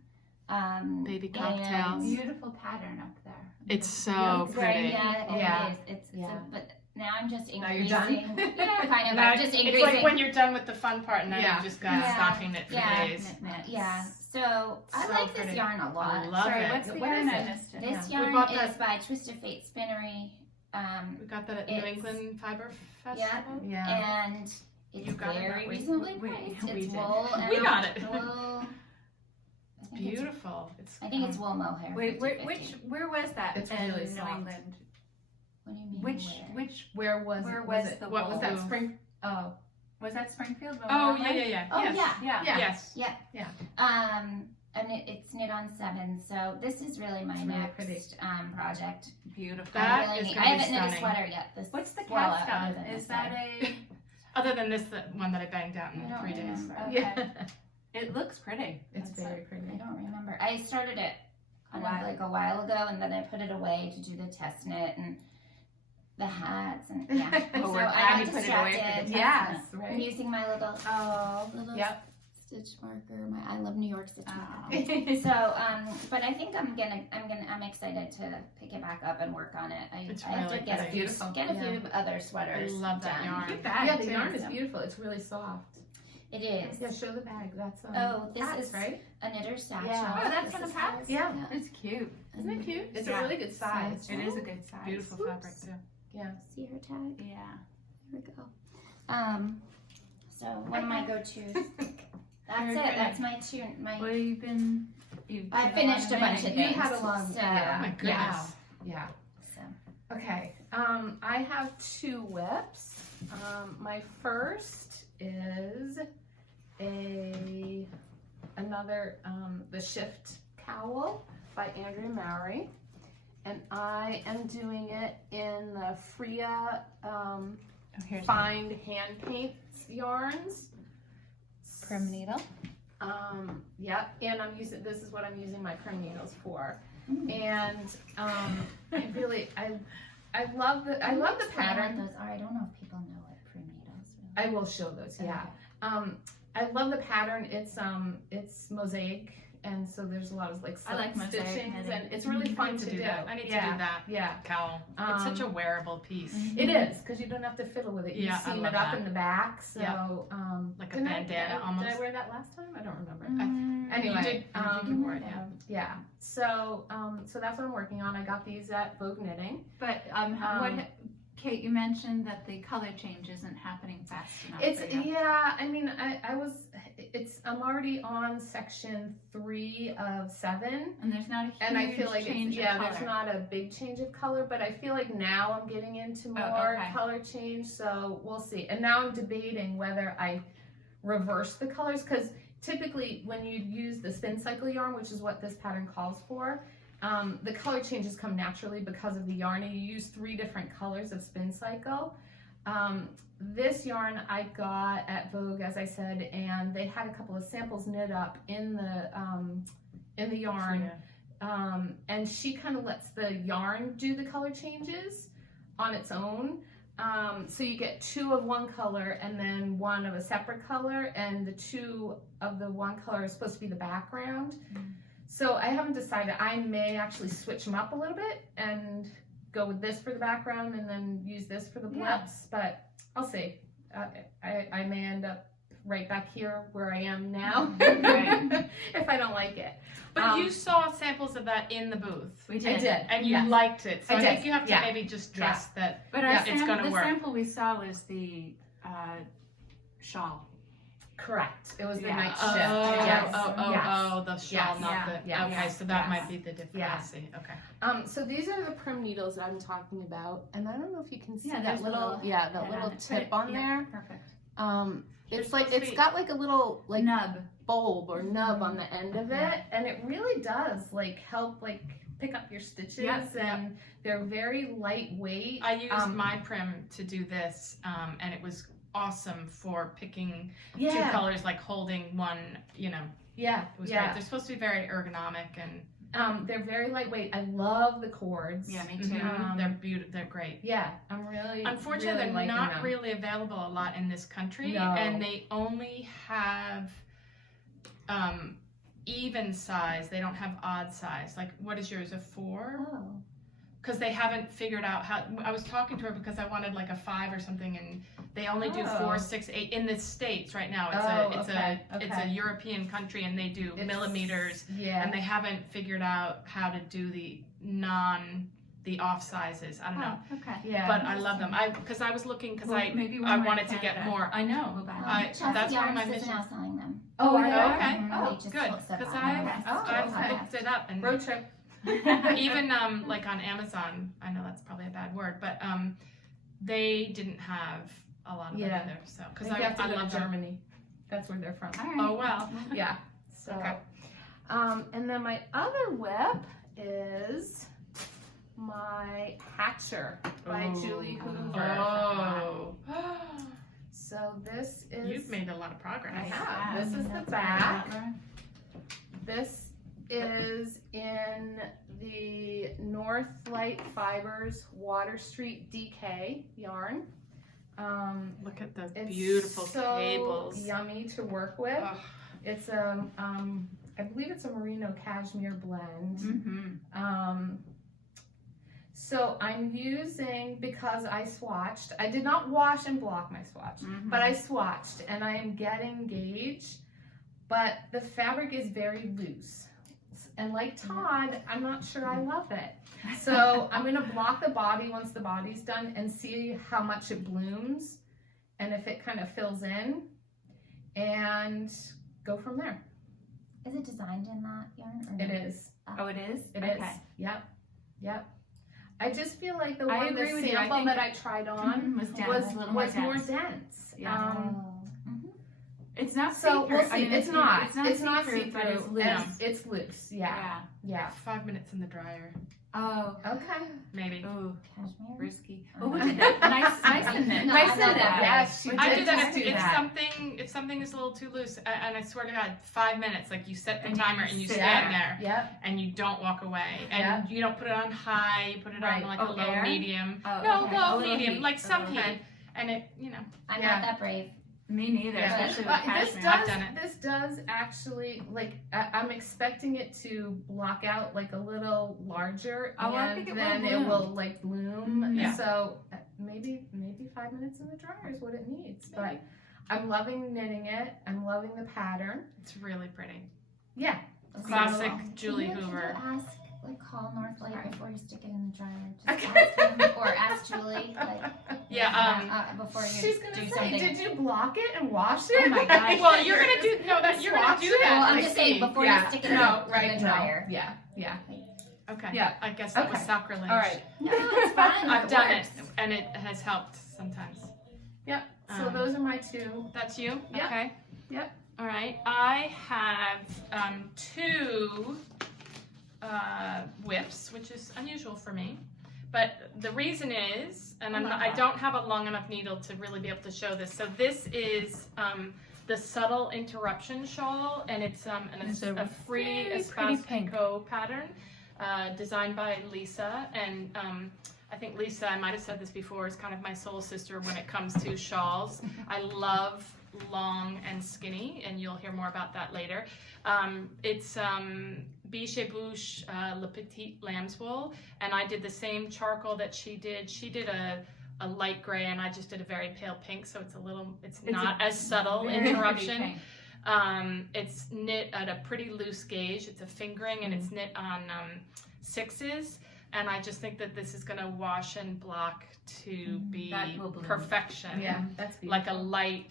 Baby and- cocktails. Beautiful pattern up there. It's so It's very, pretty. yeah, it Yeah. is. It's Yeah. but now I'm just Now increasing. you're done? Yeah, kind of. Now, I'm just it's increasing. like when you're done with the fun part, and now Yeah. you just got Yeah. stocking knit for Yeah. days. Knit. Yeah. So I So like pretty. this yarn a lot. I love Sorry, it. what's the What yarn? is I it? missed it. This We yarn bought is that- by Twist of Fate Spinnery. We got that at New It's- England Fiber Yeah. Festival. Yeah. And it's You got it very that way? reasonably We- priced. we It's did. wool and We got it. wool. I think it's- Beautiful. It's. I think it's wool mohair. Wait, 50-50. where was that It's in really New soft. England? What do you mean? Where Where was it? the What wool? was that? Spring? Oh. Was that Springfield? Oh yeah. Oh Yes. yeah. Yeah. Yes. And it's knit on 7. So this is really my It's really next pretty. project. Beautiful. That I really is need, gonna I be haven't knit a stunning. sweater yet. This What's the well, other capstone? than Is this that one. Other than this, the one that I banged out in I don't 3 days. remember. Okay. Yeah. It looks pretty. It's That's very I pretty. don't remember. I started it kind Wow. of like a while ago, and then I put it away to do the test knit and the hats and yeah. Oh, so we're I glad got you put it away for the distracted. test Yes, I'm right? using my little little Yep. stitch marker. My I love New York stitch marker. Oh. So, but I think I'm excited to pick it back up and work on it. It's I have really to get pretty. Beautiful. get a few other sweaters. I love that done. yarn. Cute bag, Yeah, the too. yarn is So- beautiful. It's really soft. It is Yeah, show the bag. That's Oh, this hats, is- right? a knitter's satchel. Yeah. Oh, that's This from the is past? hers. Yeah. It's cute. Isn't it cute? It's Yeah. a really good size. It is a good size. Beautiful fabric too. Yeah. See her tag? Yeah. There we go. So one of my go-tos. That's Very it. pretty. That's my tune. My Well, you've I did finished lot a bunch of knitting. things. You had a long- So, yeah. Oh my goodness. yeah. Yeah. So Okay. I have 2 whips. My first is another the Shift cowl by Andrea Mowry, and I am doing it in the Freia Here's Find Hand Paints yarns. Prym needle. Yep, and I'm using, this is what I'm using my Prym needles for. Mm. And I love the Explain what pattern. those are. I don't know if people know what Prym needles. I will show those, yeah. Okay. I love the pattern. It's mosaic, and so there's a lot of like I like mosaic stitchings, knitting. and it's really I fun need to to do that. I need to Yeah. do that. Yeah, Cowl. It's such a wearable piece. it is, because you don't have to fiddle with it. You Yeah, I seam love it up that. in the back, so Yeah. Like a didn't bandana almost. Did I wear that last time? I don't remember. Mm. Anyway, you did wear it, yeah. yeah. So that's what I'm working on. I got these at Vogue Knitting. But Kate, you mentioned that the color change isn't happening fast enough. It's for you. yeah. I mean, I'm already on section 3 of 7. And there's not a huge And I feel like change it's, of color. there's not a big change of color, but I feel like now I'm getting into more okay. color change, so we'll see. And now I'm debating whether I reverse the colors, because typically when you use the spin cycle yarn, which is what this pattern calls for, the color changes come naturally because of the yarn, and you use 3 different colors of spin cycle. This yarn I got at Vogue, as I said, and they had a couple of samples knit up in the yarn. And she kind of lets the yarn do the color changes on its own. So you get 2 of one color and then 1 of a separate color, and the 2 of the one color is supposed to be the background. So I haven't decided. I may actually switch them up a little bit and go with this for the background and then use this for the blips, but I'll see. I may end up right back here where I am now if I don't like it. But you saw samples of that in the booth. We did. I did. And you liked it. So I think you have to Yeah. maybe just trust that But it's going to the work. sample we saw was the shawl. Correct. It was the Yeah. night Oh, shift. Yes. the shawl, Yes. not the. Yeah. Okay, so that Yes. might be the difference. Yeah. I see. Okay. So these are the Prym needles that I'm talking about, and I don't know if you can see Yeah, that there's the little, little that little tip on there. Perfect. It's There's like supposed to it's be- got like a little like Nub. bulb or nub on the end of it, and it really does like help like pick up your stitches, Yep. and they're very lightweight. I used my Prym to do this, and it was awesome for picking 2 colors, like holding one. You know, Yeah, it was great. They're supposed to be very ergonomic and. They're very lightweight. I love the cords. Yeah, me too. They're beautiful. They're great. Yeah, I'm really. Unfortunately, really they're liking not them. really available a lot in this country, No. and they only have even size. They don't have odd size. Like, what is yours? A 4? Oh. Because they haven't figured out how. I was talking to her because I wanted like a 5 or something, and they only do 4, 6, 8 in the States right now. It's a European country, and they do millimeters, and they haven't figured out how to do the off sizes. I don't know. Oh, okay. Yeah. But I love them. Because I was looking because maybe I wanted to get more. I know. We'll buy them. That's one of my Yarns is missions. now selling them. Oh, Oh, yeah. Okay. They Oh, just good. said Because that. I looked it up and Road trip. even like on Amazon. I know that's probably a bad word, but they didn't have a lot of it Yeah. either. So I because think you have to I go love to them. Germany. That's where they're from. All right. Oh well. Yeah. So. Okay. And then my other whip is my Hatcher by Ooh. Julie Hoover. Oh. So this is. You've made a lot of progress. I have. This is the That's back. right. This is in the Northlight Fibers Water Street DK yarn. Look at the It's beautiful so cables. yummy to work with. Oh. It's I believe it's a merino cashmere blend. Mm-hmm. So I'm using, because I swatched, I did not wash and block my swatch, Mhm. but I swatched and I am getting gauge, but the fabric is very loose. And like Todd, I'm not sure I love it. So I'm gonna block the body once the body's done and see how much it blooms and if it kind of fills in and go from there. Is it designed in that yarn? Or It no? is. Oh, it is? It is. Okay. Yep. I just feel like the I one, agree the with you. I sample think- that I tried on Was dense. was, a little was more dense. dense. Yeah. Oh. It's not So see-through. we'll see. I mean, It's not. It's not see-through, but it's loose. It's loose. Yeah. 5 minutes in the dryer, Oh. Okay. maybe. Oh, Cashmere? risky. Well, what did that? Nice and knit. No, Nice I and love knit. that. Yes, she I did do that just if, do that. if something is a little too loose, and I swear to God, 5 minutes. Like you set the And you timer and you sit stand there Yep. and you don't walk away, and you don't put it on high. You put it Right. on like Oh, a low air? medium. Oh, No, okay. low A little medium, heat. like some A little heat, and it, I'm Yeah. not that brave. Me neither, Yeah. especially But with this cashmere. I've done it. This does actually, like, I'm expecting it to block out like a little larger, Oh, I and think it will then it bloom. will like bloom. Yeah. So maybe 5 minutes in the dryer is what it needs. But Maybe. I'm loving knitting it. I'm loving the pattern. It's really pretty. Yeah. Classic Can Julie you Hoover. ask, call Northlight before you stick it in the dryer? Just Okay. ask him, or ask Julie, before you She's gonna do say, something. did you block it and wash it? Oh my gosh. Well, you're gonna do you're gonna Swatch do it? that. Well, I'm like, just saying, before you stick it in the dryer. Yeah. Okay. Yeah. I guess that was Okay. sacrilege. All right. No, it's fine. I've done works. it, and it has helped sometimes. So those are my two. That's you? Yep. Okay. Yep. All right. I have two whips, which is unusual for me. But the reason is, and I don't have a long enough needle to really be able to show this. So this is the Subtle Interruption shawl, and it's It's a free very pretty pink. Espasco pattern. designed by Lisa, and I think Lisa, I might have said this before, is kind of my soul sister when it comes to shawls. I love long and skinny, and you'll hear more about that later. It's Biche et Bouche Le Petit Lambswool, and I did the same charcoal that she did. She did a light gray, and I just did a very pale pink, so it's not as subtle interruption. It's knit at a pretty loose gauge. It's a fingering, and it's knit on 6s. And I just think that this is going to wash and block to be perfection. Yeah, that's beautiful. Like a light,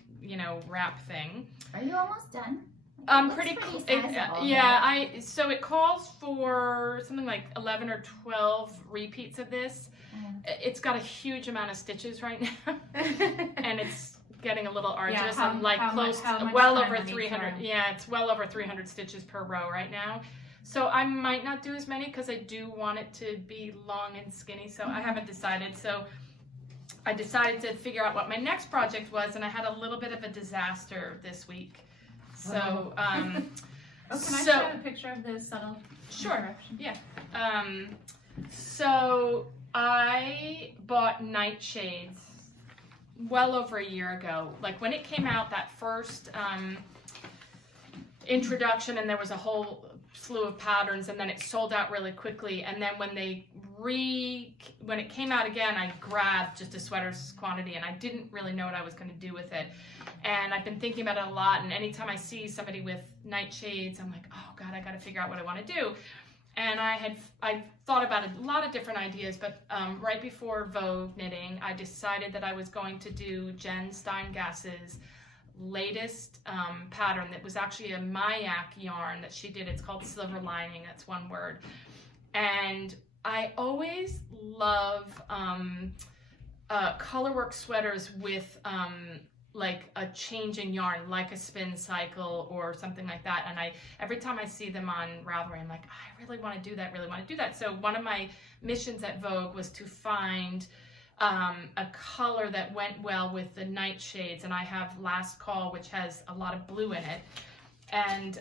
wrap thing. Are you almost done? Pretty sizable, yeah. So it calls for something like 11 or 12 repeats of this. It's got a huge amount of stitches right now, and it's getting a little arduous. I'm like well over 300. Yeah, it's well over 300 stitches per row right now. So I might not do as many because I do want it to be long and skinny. So I haven't decided. So I decided to figure out what my next project was, and I had a little bit of a disaster this week. So, can I show a picture of the subtle interruption? Yeah. So I bought nightshades well over a year ago. Like when it came out, that first introduction, and there was a whole slew of patterns, and then it sold out really quickly. And then when it came out again, I grabbed just a sweater's quantity, and I didn't really know what I was going to do with it. And I've been thinking about it a lot, and anytime I see somebody with nightshades, I'm like, oh God, I got to figure out what I want to do. And I thought about a lot of different ideas, but right before Vogue Knitting, I decided that I was going to do Jen Steingass's latest pattern that was actually a Mayak yarn that she did. It's called Silver Lining, that's one word. And I always love colorwork sweaters with like a change in yarn, like a spin cycle or something like that. And every time I see them on Ravelry, I'm like, I really want to do that, So one of my missions at Vogue was to find a color that went well with the nightshades, and I have Last Call, which has a lot of blue in it. And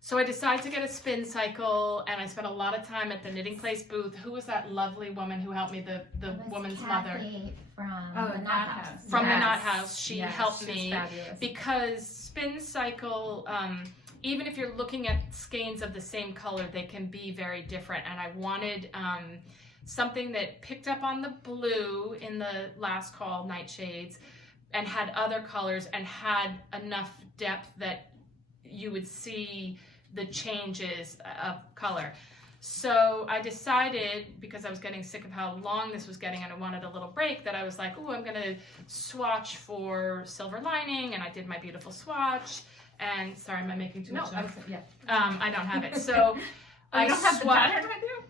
so I decided to get a spin cycle, and I spent a lot of time at the Knitting Place booth. Who was that lovely woman who helped me, the woman's mother? From the Knot House. From the Knot House. She helped she's me fabulous. Because spin cycle, even if you're looking at skeins of the same color, they can be very different. And I wanted something that picked up on the blue in the Last Call nightshades and had other colors and had enough depth that you would see the changes of color. So I decided, because I was getting sick of how long this was getting and I wanted a little break, that I was like, oh, I'm going to swatch for Silver Lining, and I did my beautiful swatch. And sorry, am I making too much noise? I don't have it. So I don't have the pattern with you?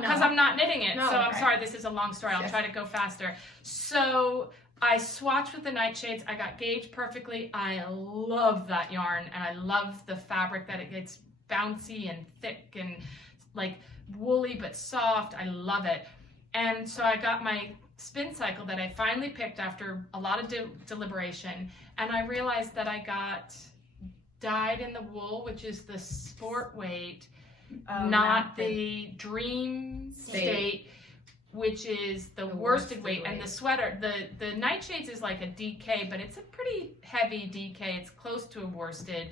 Because I'm not knitting it. No, so I'm sorry, this is a long story. I'll try to go faster. So I swatched with the nightshades. I got gauged perfectly. I love that yarn, and I love the fabric that it gets bouncy and thick and like woolly but soft. I love it. And so I got my spin cycle that I finally picked after a lot of deliberation, and I realized that I got dyed in the wool, which is the sport weight, not the dream state, which is the worsted weight. And the sweater, the nightshades is like a DK, but it's a pretty heavy DK. It's close to a worsted.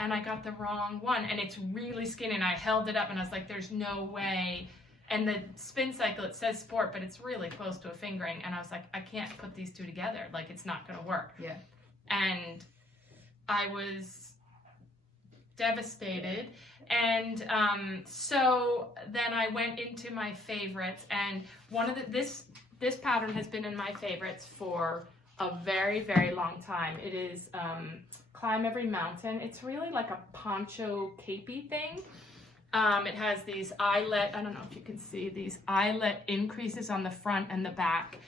And I got the wrong one, and it's really skinny, and I held it up and I was like, there's no way. And the spin cycle, it says sport, but it's really close to a fingering. And I was like, I can't put these two together. Like, it's not going to work. Yeah. And I was devastated. And so then I went into my favorites, and one of this pattern has been in my favorites for a very, very long time. It is Climb Every Mountain. It's really like a poncho capey thing. It has these eyelet, I don't know if you can see, these eyelet increases on the front and the back.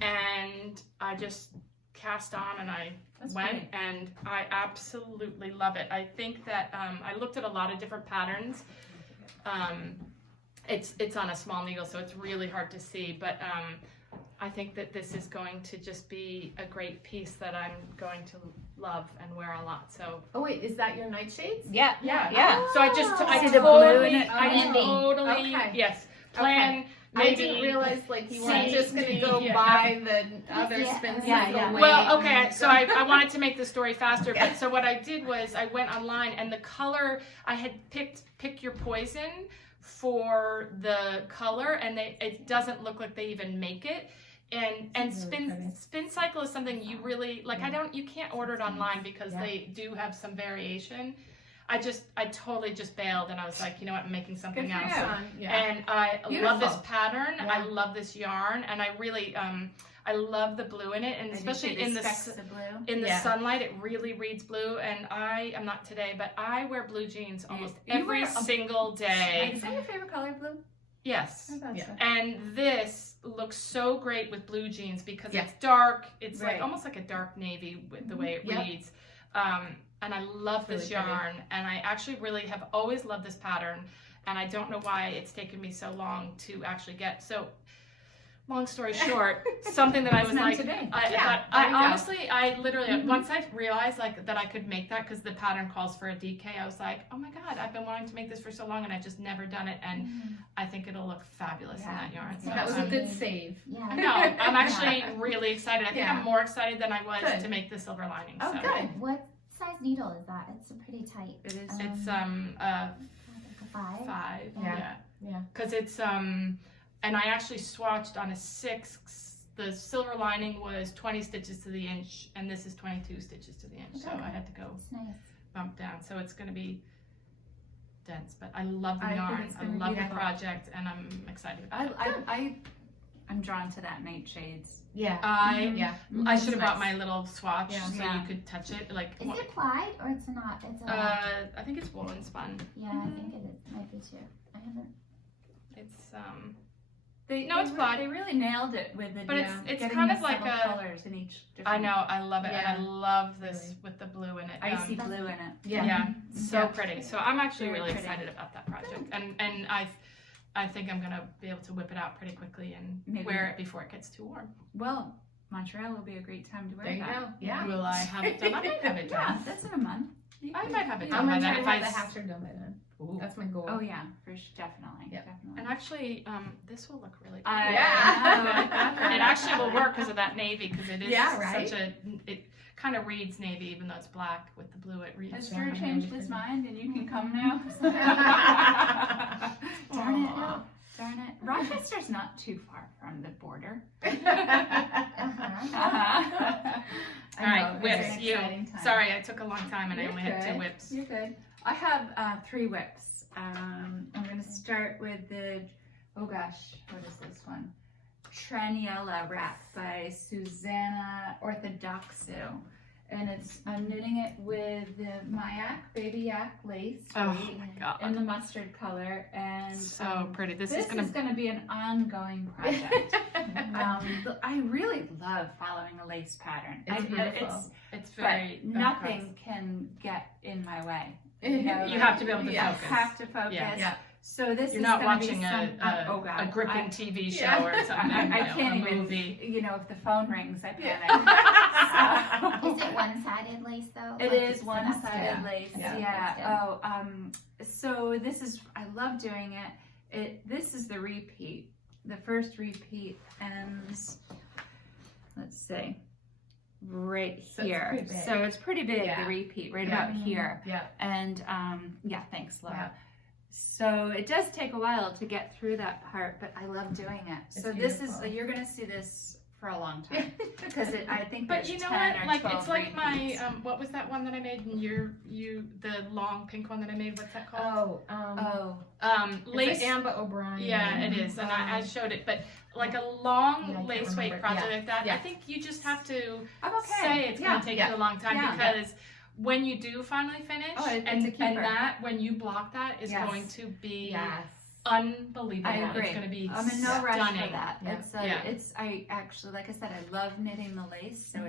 And I just cast on, and I went, and I absolutely love it. I think that I looked at a lot of different patterns. It's on a small needle, so it's really hard to see, but I think that this is going to just be a great piece that I'm going to love and wear a lot. So Oh wait, is that your nightshades? Yeah. So I just Oh. I See the blue in totally it? Okay. yes plan. I Maybe didn't realize like you weren't C, just gonna D, go yeah. buy the other Yeah. spin Yeah, cycle yeah. way. Well, okay, so I wanted to make the story faster, but so what I did was I went online and the color, I had pick your poison for the color, and it doesn't look like they even make it. And really pretty. spin cycle is something you really like. You can't order it online because they do have some variation. I totally just bailed, and I was like, you know what, I'm making something Good for else. you. And I love this Beautiful. pattern. Yeah. I love this yarn, and I really I love the blue in it, and especially in the blue. in the Yeah. sunlight, it really reads blue. And I am not today, but I wear blue jeans almost You every wear a- single day. Is that your favorite color, blue? Yes. Yeah. And this looks so great with blue jeans because Yeah. it's dark. It's Right. like almost like a dark navy with the way it Yep. reads. And I love this Really pretty. yarn. And I actually really have always loved this pattern. And I don't know why it's taken me so long to actually get. So, long story short, something that I It's was meant like, to be. I literally, once I realized like that I could make that because the pattern calls for a DK, I was like, oh my God, I've been wanting to make this for so long and I've just never done it. And I think it'll look fabulous in that yarn. So That was a I'm- good save. Yeah. no, I'm actually really excited. I think Yeah. I'm more excited than I was Good. to make the silver lining. Oh, so. good. What size needle is that? It's a pretty tight. It is. It's like a 5. 5. Yeah. Yeah. Because it's and I actually swatched on a 6. The silver lining was 20 stitches to the inch, and this is 22 stitches to the inch. So Okay. I had to go It's nice. bump down. So it's going to be dense, but I love the I think yarn. it's I gonna be love the beautiful. project, and I'm excited about it. I'm drawn to that nightshades. Yeah. I Yeah. should have brought my little swatch Yeah. so Yeah. you could touch it. Like, Is it plied or it's not? It's a. I think it's woolen spun. Yeah, I think it is. Might be too. I haven't. It's It's plied. They really nailed it with the. But it's getting kind the of like subtle a- colors in each. Different I know, I love it, Yeah. and I love this Really. with the blue in it. icy blue in it. Yeah, so Yeah. pretty. So I'm actually Very really pretty. excited about that project, and I think I'm gonna be able to whip it out pretty quickly and Maybe. wear it before it gets too warm. Well, Montreal will be a great time to wear There you that. go. Yeah. Will I have it done? I might have it Yeah, done. that's in a month. I might have it I'm done by gonna then try if to I. have the halter done by then. Ooh. That's my goal. Oh yeah, definitely. Yeah. Definitely. And actually, this will look really. I- Yeah. It actually will work because of that navy, because it is Yeah, right? such a. It kind of reads navy, even though it's black with the blue. It reads. Has Drew changed his mind and you can come now? Darn it. Aw. Darn it. Rochester's not too far from the border. Uh-huh. All right, know, it's whips. an You. exciting time. Sorry, I took a long time and I You're only had 2 good. whips. You're good. I have 3 whips. I'm going to start with the, what is this one? Traniella wrap by Susanna Orthodoxou. And I'm knitting it with the Mayak, baby yak lace Oh weight my god. in the mustard color. And So pretty. This this is gonna. is going to be an ongoing project. I really love following a lace pattern. It's beautiful. It's But very. nothing can get in my way. You have to be able to Yeah. focus. Have to focus. Yeah. So this You're is not gonna watching be a gripping TV show Yeah. or something. I you know, can't a even. movie. If the phone rings, I panic. Is it one-sided lace though? It Like is it's one-sided semester? lace. Yeah. Yeah. So this is. I love doing it. This is the repeat. The first repeat ends. Let's see. Right So it's here. pretty big. So it's pretty big. Yeah. The repeat right Yeah. about here. Yeah. And thanks, Laura. Yeah. So it does take a while to get through that part, but I love doing it. It's So this is beautiful. you're gonna see this for a long time because I think But there's you know 10 what? or Like 12 it's like my repeats. what was that one that I made? And the long pink one that I made. What's that called? Lace. It's Amber O'Brien. Yeah, it is, and I showed it. But like a long Yeah, I can't lace weight remember. project Yeah. like that, I Yeah. think you just have to I'm okay. say it's Yeah. going to take Yeah. you a long time Yeah. because when you do finally finish, Oh, it's and a keeper. that when you block that is Yes. going to be Yes. unbelievable. I agree. It's going to be I'm in no rush stunning. for that. Yeah. I actually, like I said, I love knitting the lace, so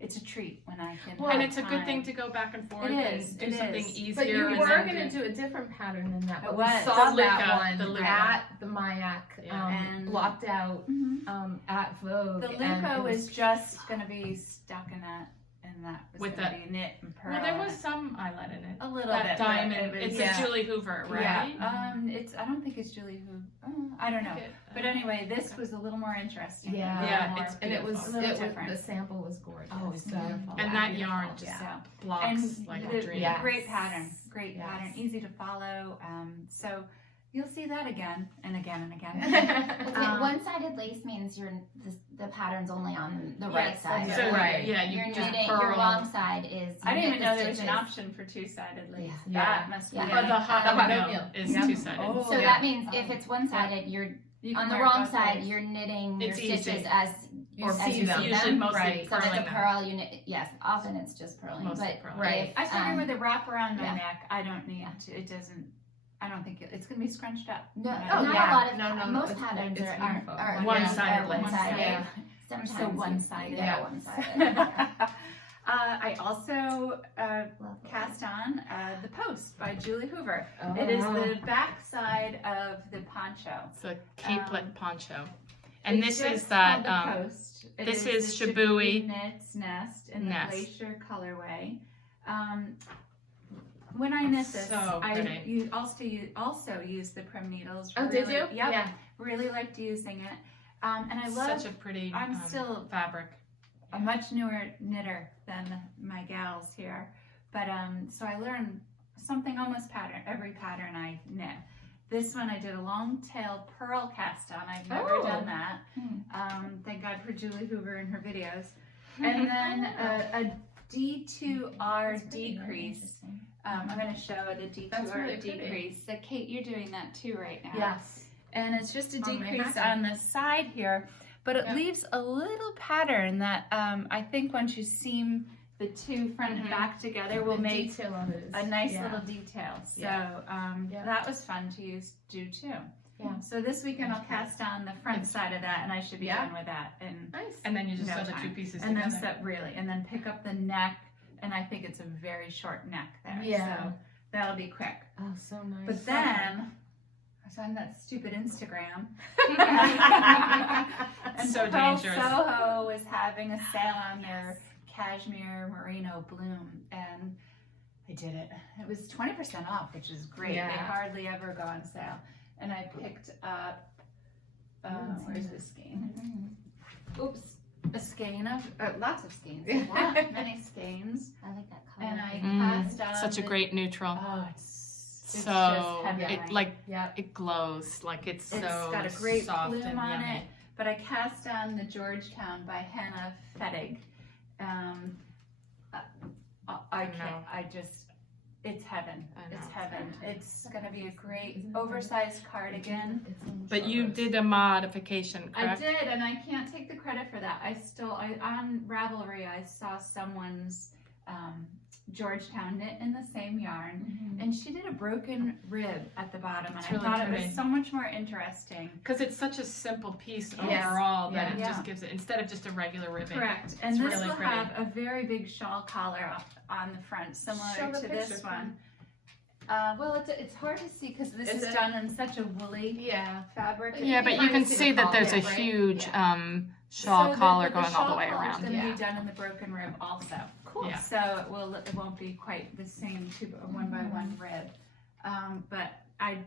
it's a treat when I can. And have it's a good thing time. to go back and forth It and is, do it something is. easier. But you and were then going to do a different pattern than that. It But was. we saw The that Luca, one the Luca. at the Mayak, Yeah. And- blocked out Mhm. at Vogue. The and Luca it was just gonna be stuck in and that was With going to be knit and purl. Well, there was some eyelet in it. a little That bit. diamond. but it It's was- a Julie Hoover, right? Yeah. I don't think it's Julie who. I don't know. But anyway, this was a little more interesting. Yeah. a little Yeah, more- it's And it was, A little it was different. the sample was gorgeous. Oh, it's So- beautiful. And that yarn just Yeah. blocks like a dream. yeah. Great pattern, great Yes. pattern, easy to follow. So you'll see that again and again and again. One-sided lace means the pattern's only on the right Yes, side. So, Right. yeah, you Your just knitting, purl. your wrong side is. I didn't even know there was an stitches. option for two-sided lace. Yeah. That must be. Yeah. But the hot hot no wheel. is Yeah. two-sided. Oh. So yeah. that means if it's one-sided, you're You on can the wear wrong both side. ways. You're knitting your It's stitches easy. as You as see you them. see Usually them. mostly Right. So if purling it's a them. purl, you knit. Yes, often it's just purling. Mostly But purling. Right. I figure with a wrap around my yeah. neck, I don't need to. It doesn't. I don't think it's going to be scrunched up. No, Oh, not yeah. a lot of No, most it's- patterns it's are beautiful. One-sided lace. one-sided. Yeah. Sometimes So one-sided. Yeah, one-sided. I also Lovely. cast on the Post by Julie Hoover. Oh. It is the back side of the poncho. It's a capelet poncho. And It's this is just that, called the Post. It this the is Shibui Knits Nest in Nest. the Glacier colorway. When I knit this, So pretty. I also use the Prym needles. Oh, did Really- you? Yep. Yeah. Really liked using it. And I love such a pretty I'm still fabric. a much newer knitter than my gals here, but so I learned something almost every pattern I knit. This one I did a long tail purl cast on. I've never Oh. done that. Thank God for Julie Hoover and her videos. And then a D2R decrease. I'm going to show the D2R That's really pretty. decrease. So Kate, you're doing that too right now. Yes. And it's just a On my decrease happy. on the side here, but it Yeah. leaves a little pattern that I think once you seam the two front and back together will The make detail on it is- a nice yeah. little detail. So Yeah. that was fun to do too. Yeah. So this weekend I'll cast on the front side of that, and I should be Yeah. done with that. And Nice. And then you just No sew the time. two pieces and then together. and then pick up the neck, and I think it's a very short neck there. Yeah. So that'll be quick. Oh, so nice. But then I was on that stupid Instagram. And So Pearl dangerous. Soho was having a sale on their cashmere merino bloom, and I did it. It was 20% off, which is great. Yeah. They hardly ever go on sale. And I picked up, where's the skein? Oops, a skein of, lots of skeins. Many skeins. I like that color. And I Mm, cast on such a the- great neutral. Oh, it's So just heavenly. it like Yeah. it glows like it's It's so got a great soft bloom and on yummy. it. But I cast on the Georgetown by Hannah Fettig. I can't, it's heaven. I It's know. heaven. It's gonna be a great oversized cardigan. But you did a modification, I correct? did, and I can't take the credit for that. On Ravelry, I saw someone's Georgetown knit in the same yarn, and she did a broken rib at the bottom, and It's I really thought it pretty. was so much more interesting. Because it's such a simple piece Yes. overall that it Yeah. just gives it, instead of just a regular ribbon. Correct, and It's this really will pretty. have a very big shawl collar on the front, similar Show the to this picture, one. Well, it's hard to see because this Is is it? done in such a woolly Yeah. fabric. Yeah, but you can see that there's a right? huge Yeah. shawl collar the going all the shawl way collar is around. going to Yeah. be done in the broken rib also. Cool. Yeah. So it won't be quite the same one by one rib. But I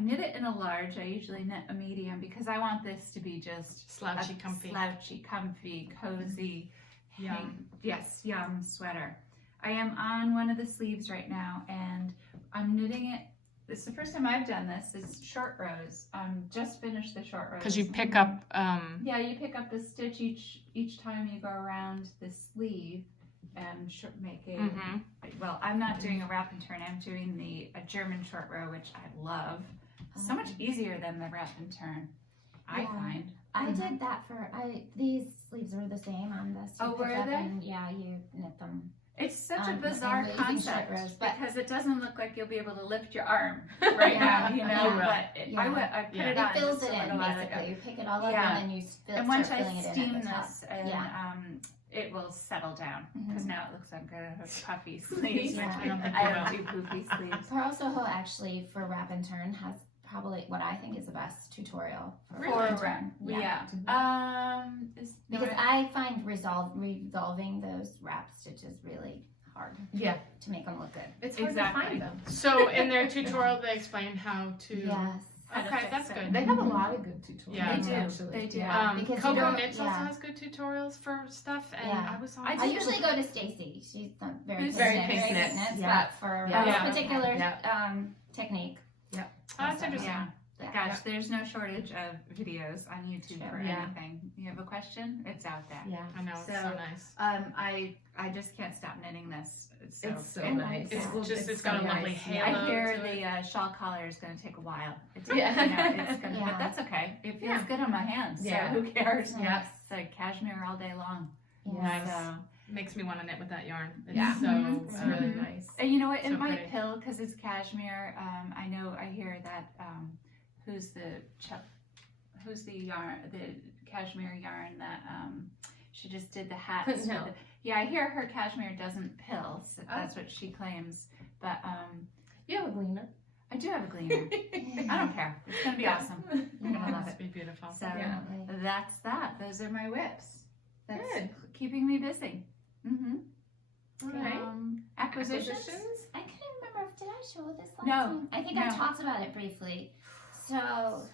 knit it in a large. I usually knit a medium because I want this to be just Slouchy, comfy. slouchy, comfy, cozy. Yum. Yes, yum sweater. I am on one of the sleeves right now, and I'm knitting it. This is the first time I've done this. Is short rows. Just finished the short rows. Because you pick up, Yeah, you pick up the stitch each time you go around the sleeve and make a. mhm. Well, I'm not doing a wrap and turn. I'm doing a German short row, which I love. So much easier than the wrap and turn, I Yeah. find. I did that these sleeves were the same on this. You Oh, pick were up they? And, yeah, you knit them. It's such a the same bizarre way, using short concept rows, but- because it doesn't look like you'll be able to lift your arm right now, you know. Yeah. But Yeah. I put Yeah. it on It fills just it a in little while basically. ago. You pick it all up Yeah. and then you And once start I filling it steam in at the top. this, and Yeah. it will settle down because Mhm. now it looks like I have puffy sleeves. Yeah. I don't think I you have will. two poofy sleeves. Pearl Soho actually for wrap and turn has probably what I think is the best tutorial for Really? Prym. Yeah. Because I find resolving those wrap stitches really hard Yeah, to make them look good. it's hard Exactly. to find them. So in their tutorial, they explain how to. Yes. How to Okay, fix that's it. good. They have a lot of good tutorials. Yeah. They do. Actually. They do. Yeah. Because you Coco don't- Knits also yeah. has good tutorials for stuff, and Yeah. I was on. I usually go to Stacy. She's not very Who's good very at pink very knits. good knits, Yeah. but for Yeah. this Yeah. particular Yeah. technique. Oh, that's interesting. Yeah. Yeah. Gosh, there's no shortage of videos on YouTube Sure. for Yeah. anything. You have a question? It's out there. Yeah. I know, it's so So, nice. I just can't stop knitting this. It's so and nice. It's got a so lovely nice. halo. I hear to it. the shawl collar is going to take a while. It's, Yeah. it's gonna, Yeah. but that's okay. It feels Yeah. good on my hands. Yeah. So who cares? It's Yeah. nice. It's like cashmere all day long. Nice. So, Makes me want to knit with that yarn. It's Yeah. so It's Mhm. really nice. and you know what? It So might pretty. pill because it's cashmere. I hear that. Who's the yarn? The cashmere yarn that she just did the hats. Clinton with Hill. it. Yeah, I hear her cashmere doesn't pill. So that's what she claims. But You have a gleaner. I do have a gleaner. I don't care. It's gonna be awesome. You're gonna love Must it. be beautiful. So Definitely. that's that. Those are my whips. That's Good. keeping me busy. Mm-hmm. All right. Acquisitions. I couldn't remember if did I show this last No. time? I think I No. talked about it briefly. So,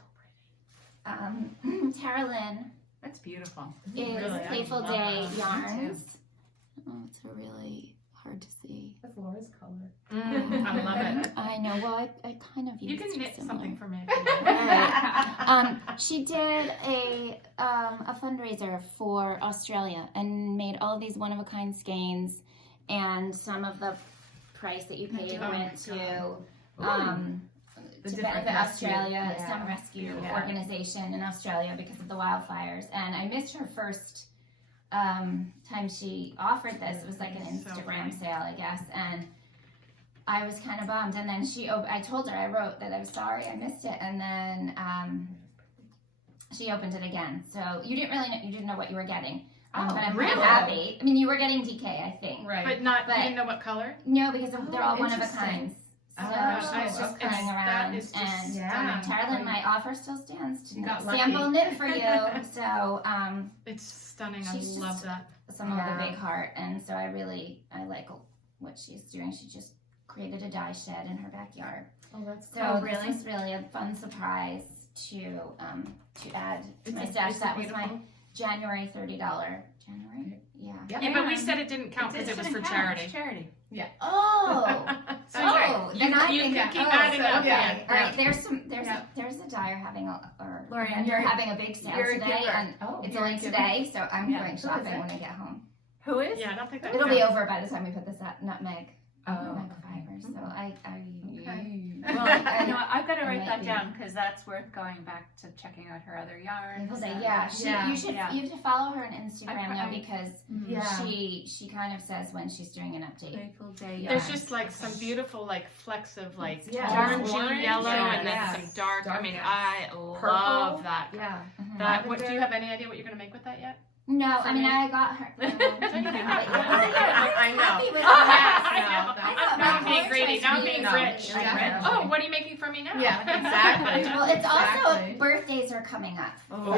Tara Lynn That's beautiful. is Really, I Playful love Day that. yarns. Oh, it's really hard to see. That's Laura's color. I love it. I know. Well, I kind of You used can to knit similar. something for me. She did a fundraiser for Australia and made all of these one-of-a-kind skeins, and some of the price that you paid Oh went my to The to different benefit rescue, Australia, yeah. some rescue Yeah. organization in Australia because of the wildfires. And I missed her first time she offered this. It was like an So Instagram funny. sale, I guess, and I was kind of bummed. And then I told her, I wrote that I'm sorry I missed it, and then she opened it again. So you didn't know what you were getting. Oh, but I'm really? really happy. I mean, you were getting DK, I think. Right. But But- you didn't know what color? No, because they're all Oh, one of a interesting. kind. So Oh, I was just okay. playing around, That is just and Yeah. Carolyn, my offer still stands to You got sample lucky. knit for you. So It's stunning. I She's love just- that. some Yeah. of the big heart, and so I like what she's doing. She just created a dye shed in her backyard. Oh, that's So really? this was really a fun surprise to add to my It's- stash. it's That was my beautiful. January $30. January, yeah. Yep. Yeah, but we said it didn't count because it was for shouldn't count. charity. It's charity. Oh. So Oh, then I you think can keep oh, adding so, up. okay. Yeah. All right, there's Yeah. a dyer having Lorien, and you're having a big sale you're a today, giver. and Oh, it's you're only a giver. today, so I'm Yeah. going Who is shopping it? when I get home. Who is? Yeah, I don't think that It'll was be it. over by the time we put this at Nutmeg. Oh, Nutmeg okay. Fibers. So I Well, you know what? I've got to I write might that be. down because that's worth going back to checking out her other yarns. People say, and- yeah, Yeah. you have to follow her on Instagram I- though, because Yeah. she kind of says when she's doing an update. Playful Day There's yarn. just like some beautiful like flecks of like Yeah. orangey Orange, yellow yeah, and then yes. some dark. I Dark, mean, yes. I Purple. love that. Yeah. Mhm. That. What do you have any idea what you're gonna make with that yet? No, For I mean me? I got her. I know. Happy with Oh, that. I know. I thought Now I'm my being whole greedy. choice Now I'm was being no. rich. Yeah. Oh, what are you making for me now? Yeah, exactly. Well, it's also Exactly. birthdays are coming up. Oh.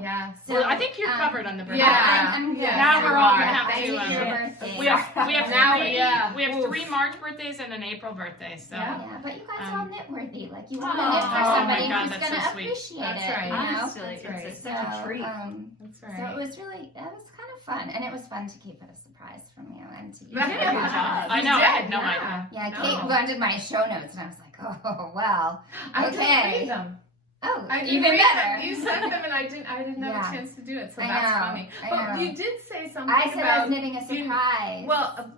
Yeah. So Well, I think you're covered on the birthday. Yeah. I'm good. Now we're all gonna I have hate to, your Yeah. birthday. We have Now, three. yeah. We have Oof. 3 March birthdays and an April birthday. So. Yeah. Yeah, but you guys are all Um, knit worthy. Like you want Oh, to knit for oh my somebody God, who's that's gonna so sweet. appreciate That's it. right. You know? Honestly, That's right. it's such a treat. That's So right. it was kind of fun, and it was fun to keep it a surprise from you and to you. You did a good job. I You know, I did, had no yeah. Yeah, No. Kate wanted my show notes, and I was like, oh well. I Okay. didn't read them. Oh, I didn't even read better. them. You sent them, and I didn't have Yeah. a chance to do it. So I that's know, funny. I But know. you did say something I said I about. was knitting a you- surprise. Well,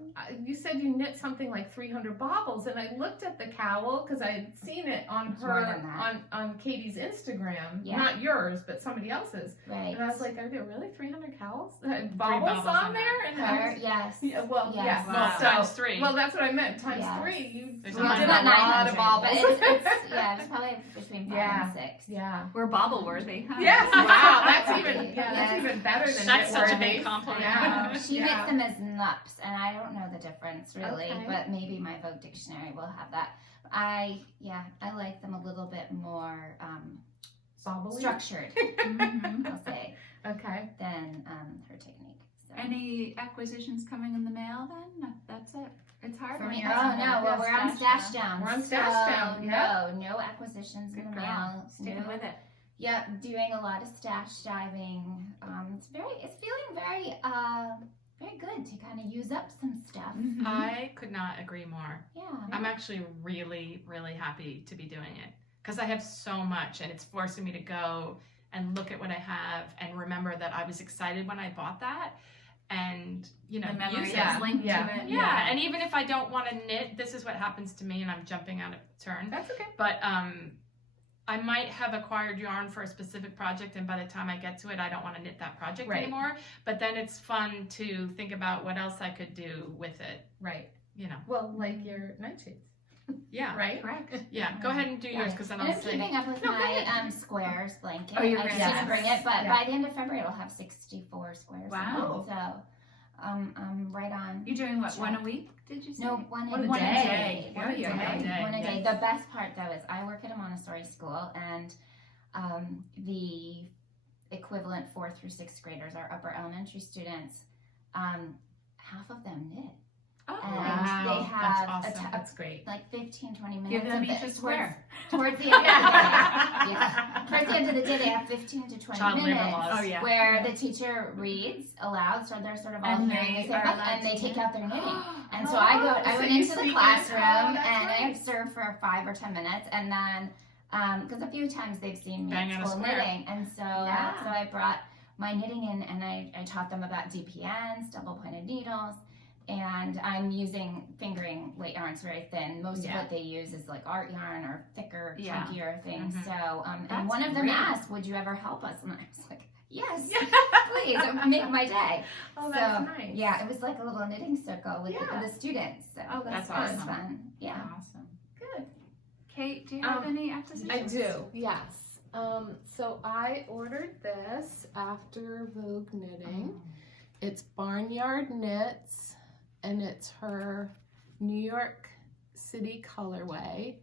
you said you knit something like 300 baubles, and I looked at the cowl because I had seen it on It's more her than that. on Katie's Instagram, Yeah. not yours, but somebody else's. right. And I was like, are there really 300 cowls, baubles baubles on on that. there? And I Her, was, yes. yeah, well, Yes. yeah, Wow. so Times 3. well, that's what I meant. Times Yes. 3. You There's you Well, a it's did not a lot 900, of baubles. but it's yeah, it's probably between 5 Yeah. and 6. Yeah. We're bobble worthy, huh? Yes. Wow. That's Yes. even that's even better than That's such a knitworthy. big compliment. Yeah. She Yeah. knits them as nups, and I don't know the difference really, Okay. but maybe my Vogue dictionary will have that. I like them a little bit bobbly. structured, Mhm. I'll say, Okay. than her technique. So. Any acquisitions coming in the mail then? No, that's it. It's hard For when me, you're oh no, well, we're on stash down. down. We're on stash so down, yeah. No acquisitions in Good the girl. mail. Sticking No. with it. Yeah, doing a lot of stash diving. It's feeling very very good to kind of use up some stuff. Mhm. I could not agree more. Yeah. I'm actually really, really happy to be doing it because I have so much and it's forcing me to go and look at what I have and remember that I was excited when I bought that and, you know, The memory use it. that's linked Yeah. to it. Yeah, and even if I don't want to knit, this is what happens to me and I'm jumping out of turn. That's okay. But I might have acquired yarn for a specific project and by the time I get to it, I don't want to knit that project Right. anymore. But then it's fun to think about what else I could do with it, Right. you know. Well, like your nightshades, Yeah. right? Correct. Yeah, go ahead and do yours because then And I'll I'm say. keeping up with No, go my ahead. squares blanket. Oh, you're I right. just didn't bring it, but Yeah. by the end of February it'll have 64 squares. Wow. So I'm right on. You're doing what, Check. one a week, did you say? No, one One a a day. day. One a Yeah, day. yeah. One a day. Yes. The best part though is I work at a Montessori school and the equivalent 4th through 6th graders, our upper elementary students, half of them knit. Oh, And Wow, they have that's awesome. That's great. like 15, 20 minutes give them of each it a square. towards the end of the day. Yeah. Towards the end of the day, they have 15 to 20 Child labor minutes laws. Oh, yeah. where the teacher reads aloud, so they're sort of all And hearing they the same are book, allowed and they to take knit? out their knitting. And so Oh, I so went you into the sneak in. classroom Oh, that's and I right. observed for 5 or 10 minutes, and then because a few times they've seen me Bang at out a school square. knitting, and so Yeah. so I brought my knitting in and I taught them about DPNs, double pointed needles. And I'm using fingering weight yarns very thin. Most of Yeah. what they use is like art yarn or thicker, Yeah. chunkier things. Mhm. So, and That's one of them great. asked, "Would you ever help us?" And I was like, "Yes, please, it would make my day." Oh, that's So, nice. Yeah, it was like a little knitting circle with Yeah. the students. So Oh, that's that was awesome. fun. Yeah. Awesome. Good. Kate, do you have any acquisitions? I do, yes. So I ordered this after Vogue Knitting. It's Barnyard Knits, and it's her New York City colorway.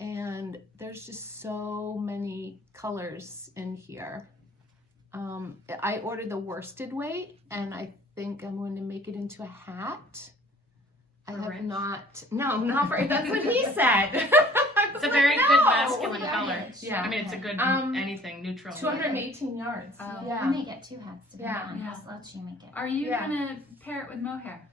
And there's just so many colors in here. I ordered the worsted weight, and I think I'm going to make it into a hat. I For have Rich? not. No, not for. That's what he said. It's a very good masculine yeah. color. Yeah. I mean, it's a good anything neutral. 218 yards. Oh. I Yeah. may get 2 hats to Yeah. on. Yeah. I'll let you make it. Are you Yeah. gonna pair it with mohair?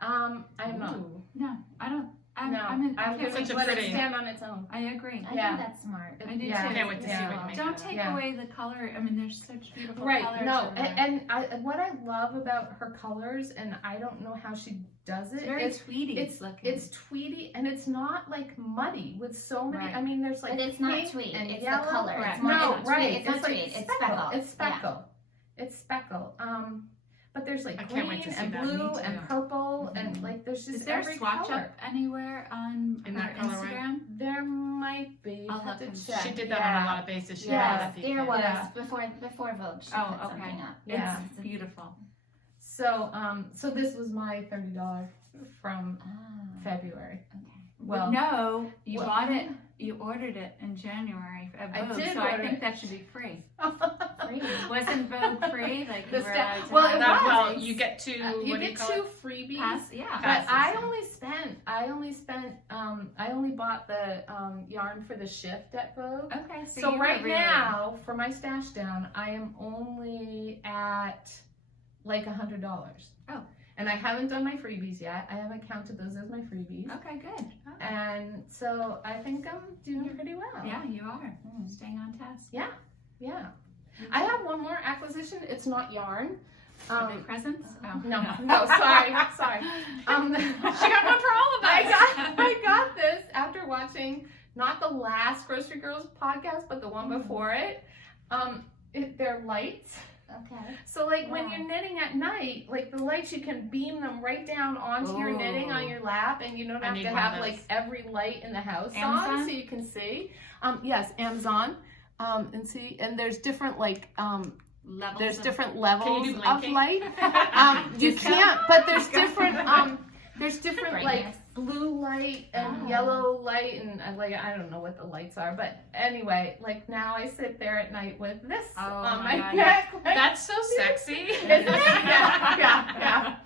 I'm not. Ooh. No, I don't. I'm I'm It's going such to a let it pretty- stand on its own. I agree. I Yeah. think that's smart. I do Yeah. too. Can't wait to see Yeah. what you make. Don't of it. take Yeah. away the color. I mean, there's such beautiful Right. colors. No. in there. And what I love about her colors, and I don't know how she does it. It's very tweedy. it's looking. It's tweedy, and it's not like muddy with so many. Right. I mean, there's like But it's not pink tweed. and It's yellow. the color. Right. It's more No, than tweed. right. It's not like tweed. It's speckle. speckle. It's speckle. It's speckle. But there's like I green can't wait to see and that. blue Me and too. purple and like there's just Is there every a swatch color. up anywhere on In her that colorway? Instagram? There might be. I'll Have look to and check. She did that Yeah. on a lot of bases. She Yes, did that There at the was Yeah. before Vogue. She Oh, put okay. something up. Yeah. It's beautiful. So so this was my $30 from Ah, February. okay. Well, No, you well- bought it. You ordered it in January of I Vogue, did so I order think it. that should be free. Free. Wasn't Vogue free? Like The you were sta- allowed to well, have it That, well, was. you get two. you what do you get call 2 it? freebies. pass. Yeah. But Passes, I yeah. only bought the yarn for the shift at Vogue. Okay. So you right were really, now, for my stash down, I am only at like $100. Oh. And I haven't done my freebies yet. I haven't counted those as my freebies. Okay, good. Oh. And so I think I'm doing pretty well. Yeah, you are. Staying on task. Yeah. I have one more acquisition. It's not yarn. Are they presents? Oh, No, sorry. She got one for all of us. I got this after watching not the last Grocery Girls podcast, but the one before it. They're lights. Okay. So like when you're knitting at night, like the lights, you can beam them right down onto your knitting on your lap, and you don't I have need to one of have those. like every light in the house Amazon? on, so you can see. Yes, Amazon. And see, and there's different like Levels there's of- different levels do of blinking? light. You can't, but there's different like blue light and yellow light, and I don't know what the lights are, but anyway, like now I sit there at night with this on my neck. Like, That's so sexy. isn't it? Yeah.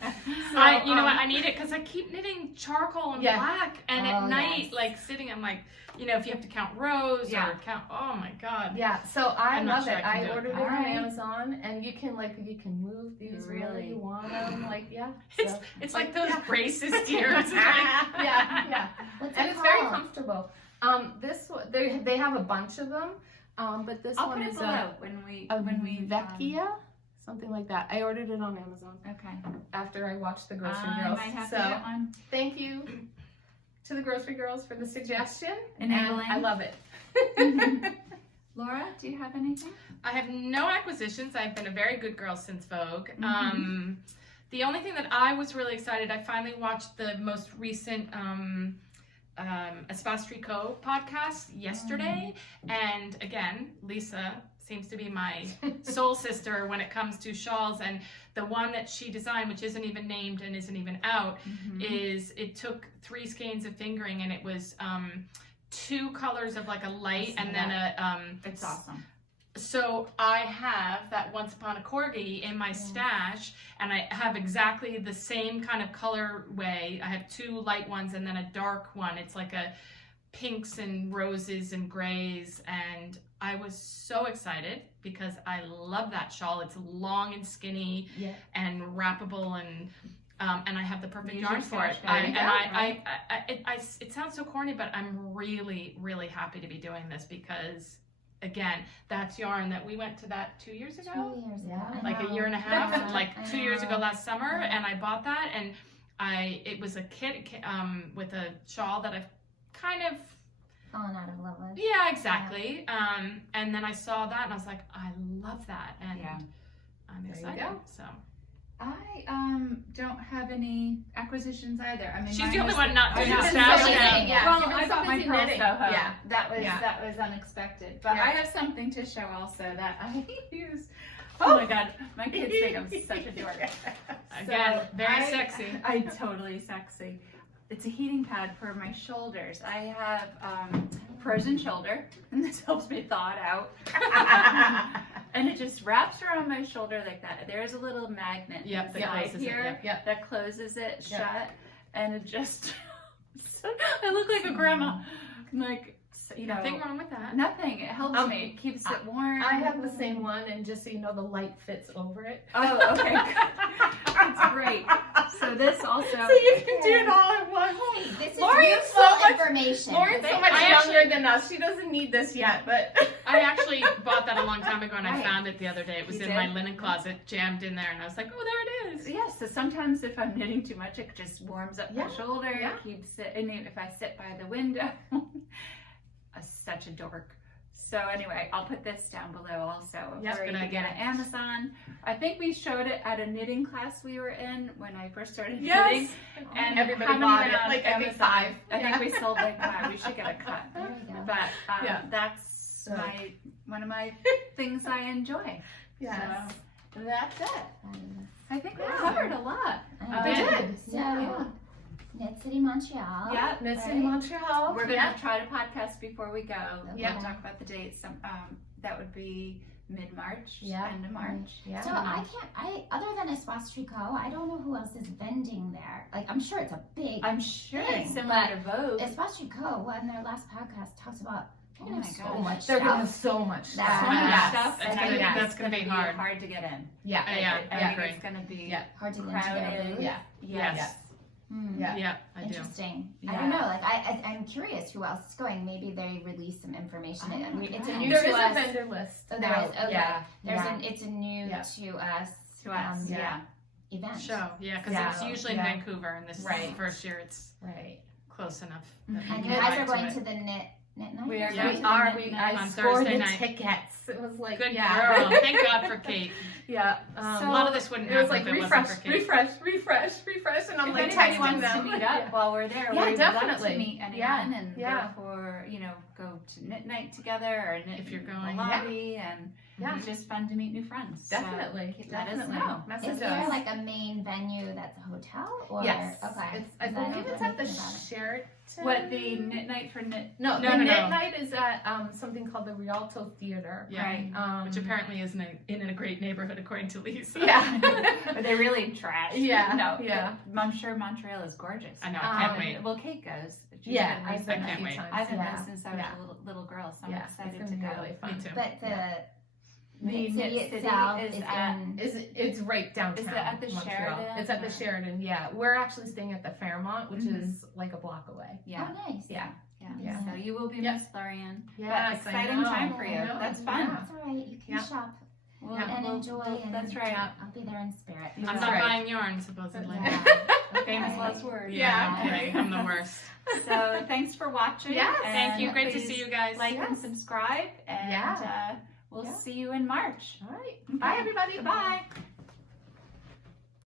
So, You know what? I need it because I keep knitting charcoal and black, and at night, like sitting, I'm like, you know, if you have to count rows or count, oh my god. Yeah, so I I'm not love sure it. I can I do it. ordered it on Amazon, and you can move these wherever you want them. Like, It's like those braces, dear. It's like, yeah. What's And it it's very called? comfortable. This one, they have a bunch of them, but this I'll one put it is below when we Vecchia, something like that. I ordered it on Amazon okay. after I watched the Grocery I Girls. might have So to get one. thank you to the Grocery Girls for the suggestion. Enabling. And I love it. Laura, do you have anything? I have no acquisitions. I've been a very good girl since Vogue. The only thing that I was really excited, I finally watched the most recent Espace Tricot podcast yesterday. And again, Lisa seems to be my soul sister when it comes to shawls. And the one that she designed, which isn't even named and isn't even out, is it took 3 skeins of fingering, and it was 2 colors of like a light and then a It's awesome. so I have that Once Upon a Corgi in my stash, and I have exactly the same kind of colorway. I have 2 light ones and then a dark one. It's like a pinks and roses and grays, and I was so excited because I love that shawl. It's long and skinny and wrappable, and I have the perfect yarn for it. It sounds so corny, but I'm really, really happy to be doing this because, again, that's yarn that we went to that 2 years ago. 2 years ago. I Like know. a year and a half, Yeah, like I 2 years know. ago last summer, and I bought that, and it was a kit with a shawl that I've kind of Fallen out of love with. yeah, exactly. And then I saw that, and I was like, I love that, and I'm There you excited. go. So I don't have any acquisitions either. I mean, she's mine the only was one not doing the You've been stash so now. busy, yeah. Well, You've been I so got my busy Pearl knitting. Soho. Yeah. That was unexpected. But Yeah. I have something to show also that I use. Oh my god, my kids think I'm such a dork. Again, So very sexy. I totally sexy. It's a heating pad for my shoulders. I have frozen shoulder, and this helps me thaw it out. And it just wraps around my shoulder like that. There's a little magnet Yep, that inside closes it, here yep. that closes it Yep. shut, and it just I look like a grandma. Like, you know, Nothing wrong with that. nothing. It helps me. It keeps it warm. I have the same one, and just so you know, the light fits over it. Oh, okay. That's great. So this also. So you can do it all at once. Hey, this is Lorien's useful so much- information. Lauren's so much younger than us. She doesn't need this yet, but I actually bought that a long time ago, and I Right. found it the other day. It was You in my did? linen closet, jammed in there, and I was like, oh, there it is. Yeah, so sometimes if I'm knitting too much, it just warms up my Yeah, shoulder, yeah. keeps it, and if I sit by the window, I'm such a dork. So anyway, I'll put this down below also. Yes, Where good you can get idea. it Amazon. I think we showed it at a knitting class we were in when I first started Yes. knitting. And Everybody how many bought went it, on like, I think Amazon? 5. I think we sold like 5. We should get a cut. There we go. But Yeah. that's one of my things I enjoy. Yes. So That's it. I think we Yeah. covered a lot. I We did. did. So, Yeah. Knit City Montreal. Yeah. Knit City Right. Montreal. We're gonna Yeah. try to podcast before we go. Yeah. We'll talk about the dates. That would be mid-March, Yeah. end of March. Yeah. So other than Espace Tricot, I don't know who else is vending there. Like, I'm sure it's a big, I'm sure Thing, it's similar but to Vogue. Espace Tricot, on their last podcast, talks about, they're Oh gonna my have so gosh. much They're gonna stuff. have so much stuff. That- So much Yes. stuff, It's and gonna I be- think that's it's gonna be hard. to get in. Yeah. Yeah. I think it's gonna be Yeah. Hard to get into their crowded. booth. Yeah. Yes. Hmm. Yeah. Yeah, I do. Interesting. Yeah. I don't know. Like, I'm curious who else is going. Maybe they release some information. Oh, I mean, it's a yeah. new There to is a us. vendor list. Oh, there is. Okay. Yeah. There's Yeah. it's a new Yeah. to us. To us, yeah. Event. Show, yeah, because Yeah. it's usually Yeah. in Vancouver, and this is Right. the first year it's right. close enough. Mhm. That we And can you guys get are going to to the knit night? We are We going to are. knit We night I on scored Thursday the night. tickets. It was like Good yeah. girl. Thank God for Kate. Yeah. A lot of this wouldn't It was happen like if it wasn't for Kate. refresh, and I'm If like anybody texting wants them. to meet up while we're there, Yeah, we'd love definitely. to meet anyone Yeah, and yeah. go for, go to knit night together or knit If you're in going, the lobby, and Yeah. it's just fun to meet new friends. Definitely. So let us Definitely. know. Message Is us. there like a main venue that's a hotel? Or, Yes. Okay. I 'Cause don't believe know it's at the anything about it. Sheraton. What, the knit night for knit? No, No, the no, knit no. night is at something called the Rialto Theater. Yeah. Right. Which apparently is in a great neighborhood, according to Lisa. Yeah. Are they really trash? Yeah, No. yeah. but I'm sure Montreal is gorgeous. I know, I can't wait. Well, Kate goes. She's Yeah, been I've been I a can't few wait. times. I haven't yeah. been since I was Yeah. a little girl, so I'm Yeah, excited it's to gonna be go. really fun. Me too. But the The knit knit city city itself is is at- in. It's right downtown. Is it at the Montreal. Sheraton, It's at the or- Sheraton. Yeah, we're actually staying at the Fairmont, which Mhm. is like a block away. Yeah. Oh, nice. Yeah. Yeah. So you will be Yep. Miss Lorien. Yes, exciting time for you. I know. That's fun. Yeah. That's all right. You can Yeah. shop Well, and we'll- enjoy. we'll- And that's right. I'll be there in spirit. I'm That's not right. buying yarn, supposedly. Yeah. Famous Okay. last word. Yeah. I'm kidding. I'm the worst. So thanks for watching. Yes. Thank you. and Great to please see you guys. Like and Yes. subscribe, and Yeah. we'll Yeah. see you in March. All right. Okay. Bye, everybody. Goodbye.